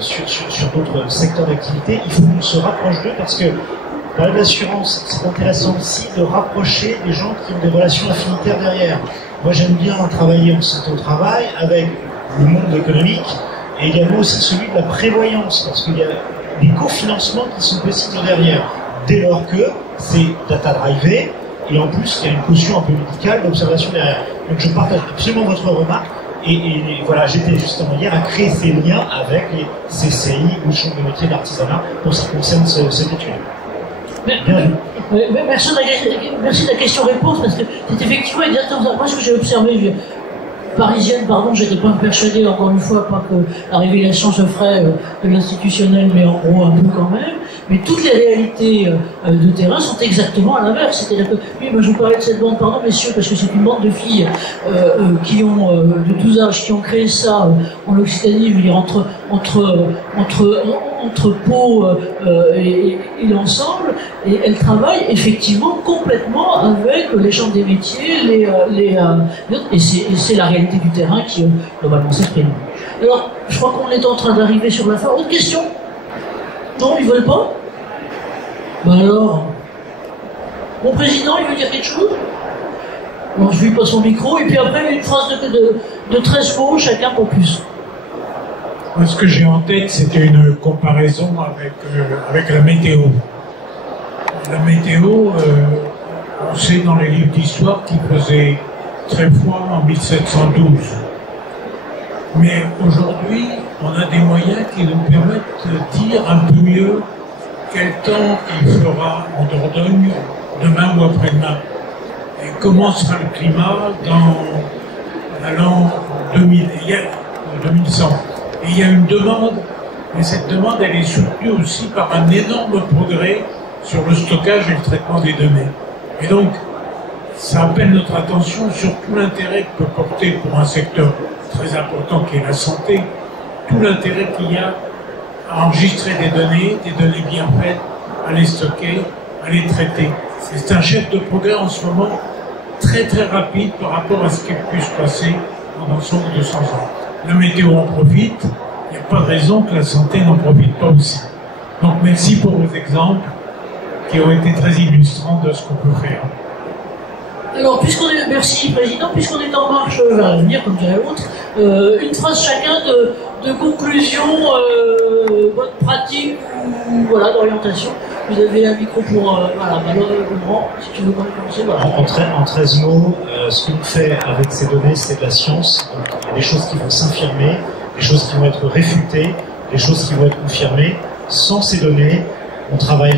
sur d'autres secteurs d'activité, il faut qu'on se rapproche d'eux, parce que dans l'assurance, c'est intéressant aussi de rapprocher des gens qui ont des relations affinitaires derrière. Moi, j'aime bien travailler en santé au travail avec le monde économique, et également aussi celui de la prévoyance, parce qu'il y a des cofinancements qui sont possibles derrière, dès lors que c'est data-drivé, et en plus, il y a une caution un peu médicale d'observation derrière. Donc, je partage absolument votre remarque, et voilà, j'étais justement hier à créer ces liens avec les CCI ou les chambres de métier d'artisanat pour ce qui concerne cette étude. Merci de la question-réponse, parce que c'est effectivement exactement ça. Moi, ce que j'ai observé, parisienne, pardon, j'étais pas persuadée, encore une fois, pas que la révélation se ferait de l'institutionnel, mais en gros un peu quand même. Mais toutes les réalités de terrain sont exactement à l'inverse. C'est-à-dire que, oui, moi je vous parlais de cette bande, pardon messieurs, parce que c'est une bande de filles qui ont, de tous âges, qui ont créé ça en Occitanie, je veux dire, entre Pau et l'ensemble, et elles travaillent effectivement complètement avec les chambres des métiers, et c'est la réalité du terrain qui globalement s'exprime. Alors, je crois qu'on est en train d'arriver sur la fin. Autre question? Non, ils veulent pas? Ben alors, mon président, il veut dire quelque chose? Non, je lui passe son micro, et puis après, une phrase de 13 mots, chacun pour plus. Moi, ce que j'ai en tête, c'était une comparaison avec la météo. La météo, on sait dans les livres d'histoire qu'il faisait très froid en 1712. Mais aujourd'hui, on a des moyens qui nous permettent de dire un peu mieux quel temps il fera en Dordogne demain ou après-demain. Et comment sera le climat dans l'an 2100. Et il y a une demande, mais cette demande, elle est soutenue aussi par un énorme progrès sur le stockage et le traitement des données. Et donc, ça appelle notre attention sur tout l'intérêt que peut porter pour un secteur très important qui est la santé, tout l'intérêt qu'il y a à enregistrer des données bien faites, à les stocker, à les traiter. C'est un chef de progrès en ce moment très très rapide par rapport à ce qui pu se passer pendant 100 ou 200 ans. La météo en profite, il n'y a pas de raison que la santé n'en profite pas aussi. Donc merci pour vos exemples qui ont été très illustrants de ce qu'on peut faire. Alors, merci Président, puisqu'on est en marche vers l'avenir, comme dirait l'autre, une phrase chacun de conclusion, bonne pratique ou voilà, d'orientation. Vous avez un micro pour voilà, Laurent, si tu veux commencer. Voilà. En 13 mots, ce qu'on fait avec ces données, c'est de la science. Donc, il y a des choses qui vont s'infirmer, des choses qui vont être réfutées, des choses qui vont être confirmées. Sans ces données, on travaille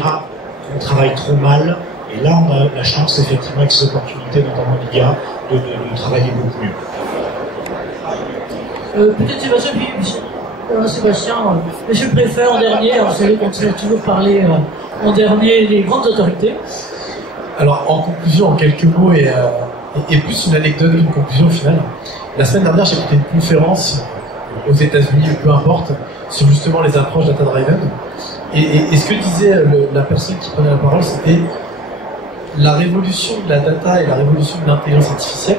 trop mal. Et là, on a la chance, effectivement, avec ces opportunités, notamment l'IA, de travailler beaucoup mieux. Peut-être Sébastien, Sébastien, monsieur le préfet en dernier, vous savez qu'on sait toujours parler en dernier des grandes autorités. Alors, en conclusion, en quelques mots, et plus une anecdote qu'une conclusion finale, la semaine dernière, j'ai écouté une conférence aux États-Unis, peu importe, sur justement les approches data-driven. Et ce que disait la personne qui prenait la parole, c'était la révolution de la data et la révolution de l'intelligence artificielle,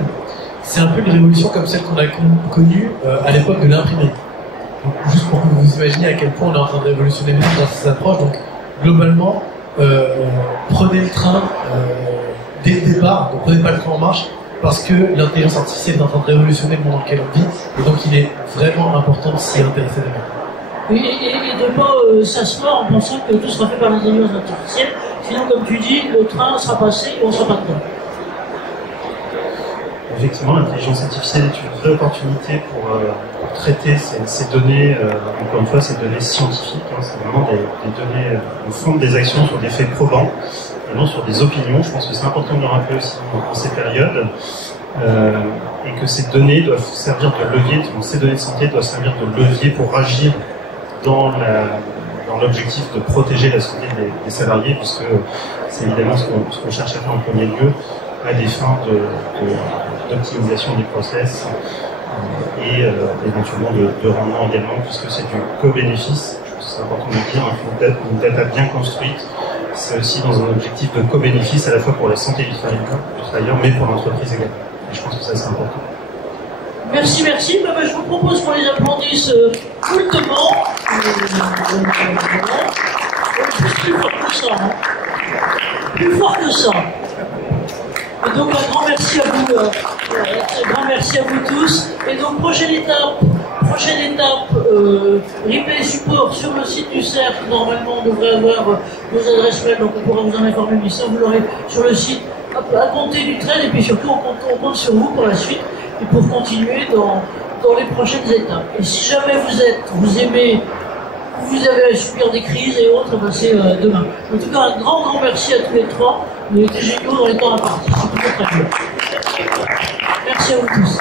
c'est un peu une révolution comme celle qu'on a connue à l'époque de l'imprimerie. Juste pour que vous imaginez à quel point on est en train de révolutionner les choses dans ces approches. Donc, globalement, prenez le train dès le départ, donc prenez pas le train en marche, parce que l'intelligence artificielle est en train de révolutionner le monde dans lequel on vit, et donc il est vraiment important de s'y intéresser demain. Et de pas s'asseoir en pensant que tout sera fait par l'intelligence artificielle. Sinon, comme tu dis, le train sera passé et on ne sera pas dedans. Effectivement, l'intelligence artificielle est une vraie opportunité pour traiter ces données, encore une fois, ces données scientifiques. Hein, c'est vraiment des données, on fonde des actions sur des faits probants, et non sur des opinions. Je pense que c'est important de le rappeler aussi dans ces périodes. Et que ces données doivent servir de levier, ces données de santé doivent servir de levier pour agir dans l'objectif de protéger la santé des salariés, puisque c'est évidemment ce qu'on cherche à faire en premier lieu à des fins d'optimisation des process et éventuellement de rendement également, puisque c'est du co-bénéfice. Je pense que c'est important de le dire, une data bien construite, c'est aussi dans un objectif de co-bénéfice à la fois pour la santé du travailleur, mais pour l'entreprise également. Et je pense que ça c'est important. Merci. Je vous propose qu'on les applaudisse cultement. Plus fort que ça. Hein. Plus fort que ça. Et donc un grand merci à vous. Merci à vous tous. Et donc prochaine étape, replay support sur le site du cercle. Normalement, on devrait avoir vos adresses mail, donc on pourra vous en informer. Mais ça, vous l'aurez sur le site à compter du 13. Et puis surtout, on compte sur vous pour la suite et pour continuer dans les prochaines étapes. Et si jamais vous aimez, vous avez à subir des crises et autres, ben c'est demain. En tout cas, un grand merci à tous les trois. Vous avez été géniaux dans les temps impartis. C'est plutôt très bien. Merci à vous tous.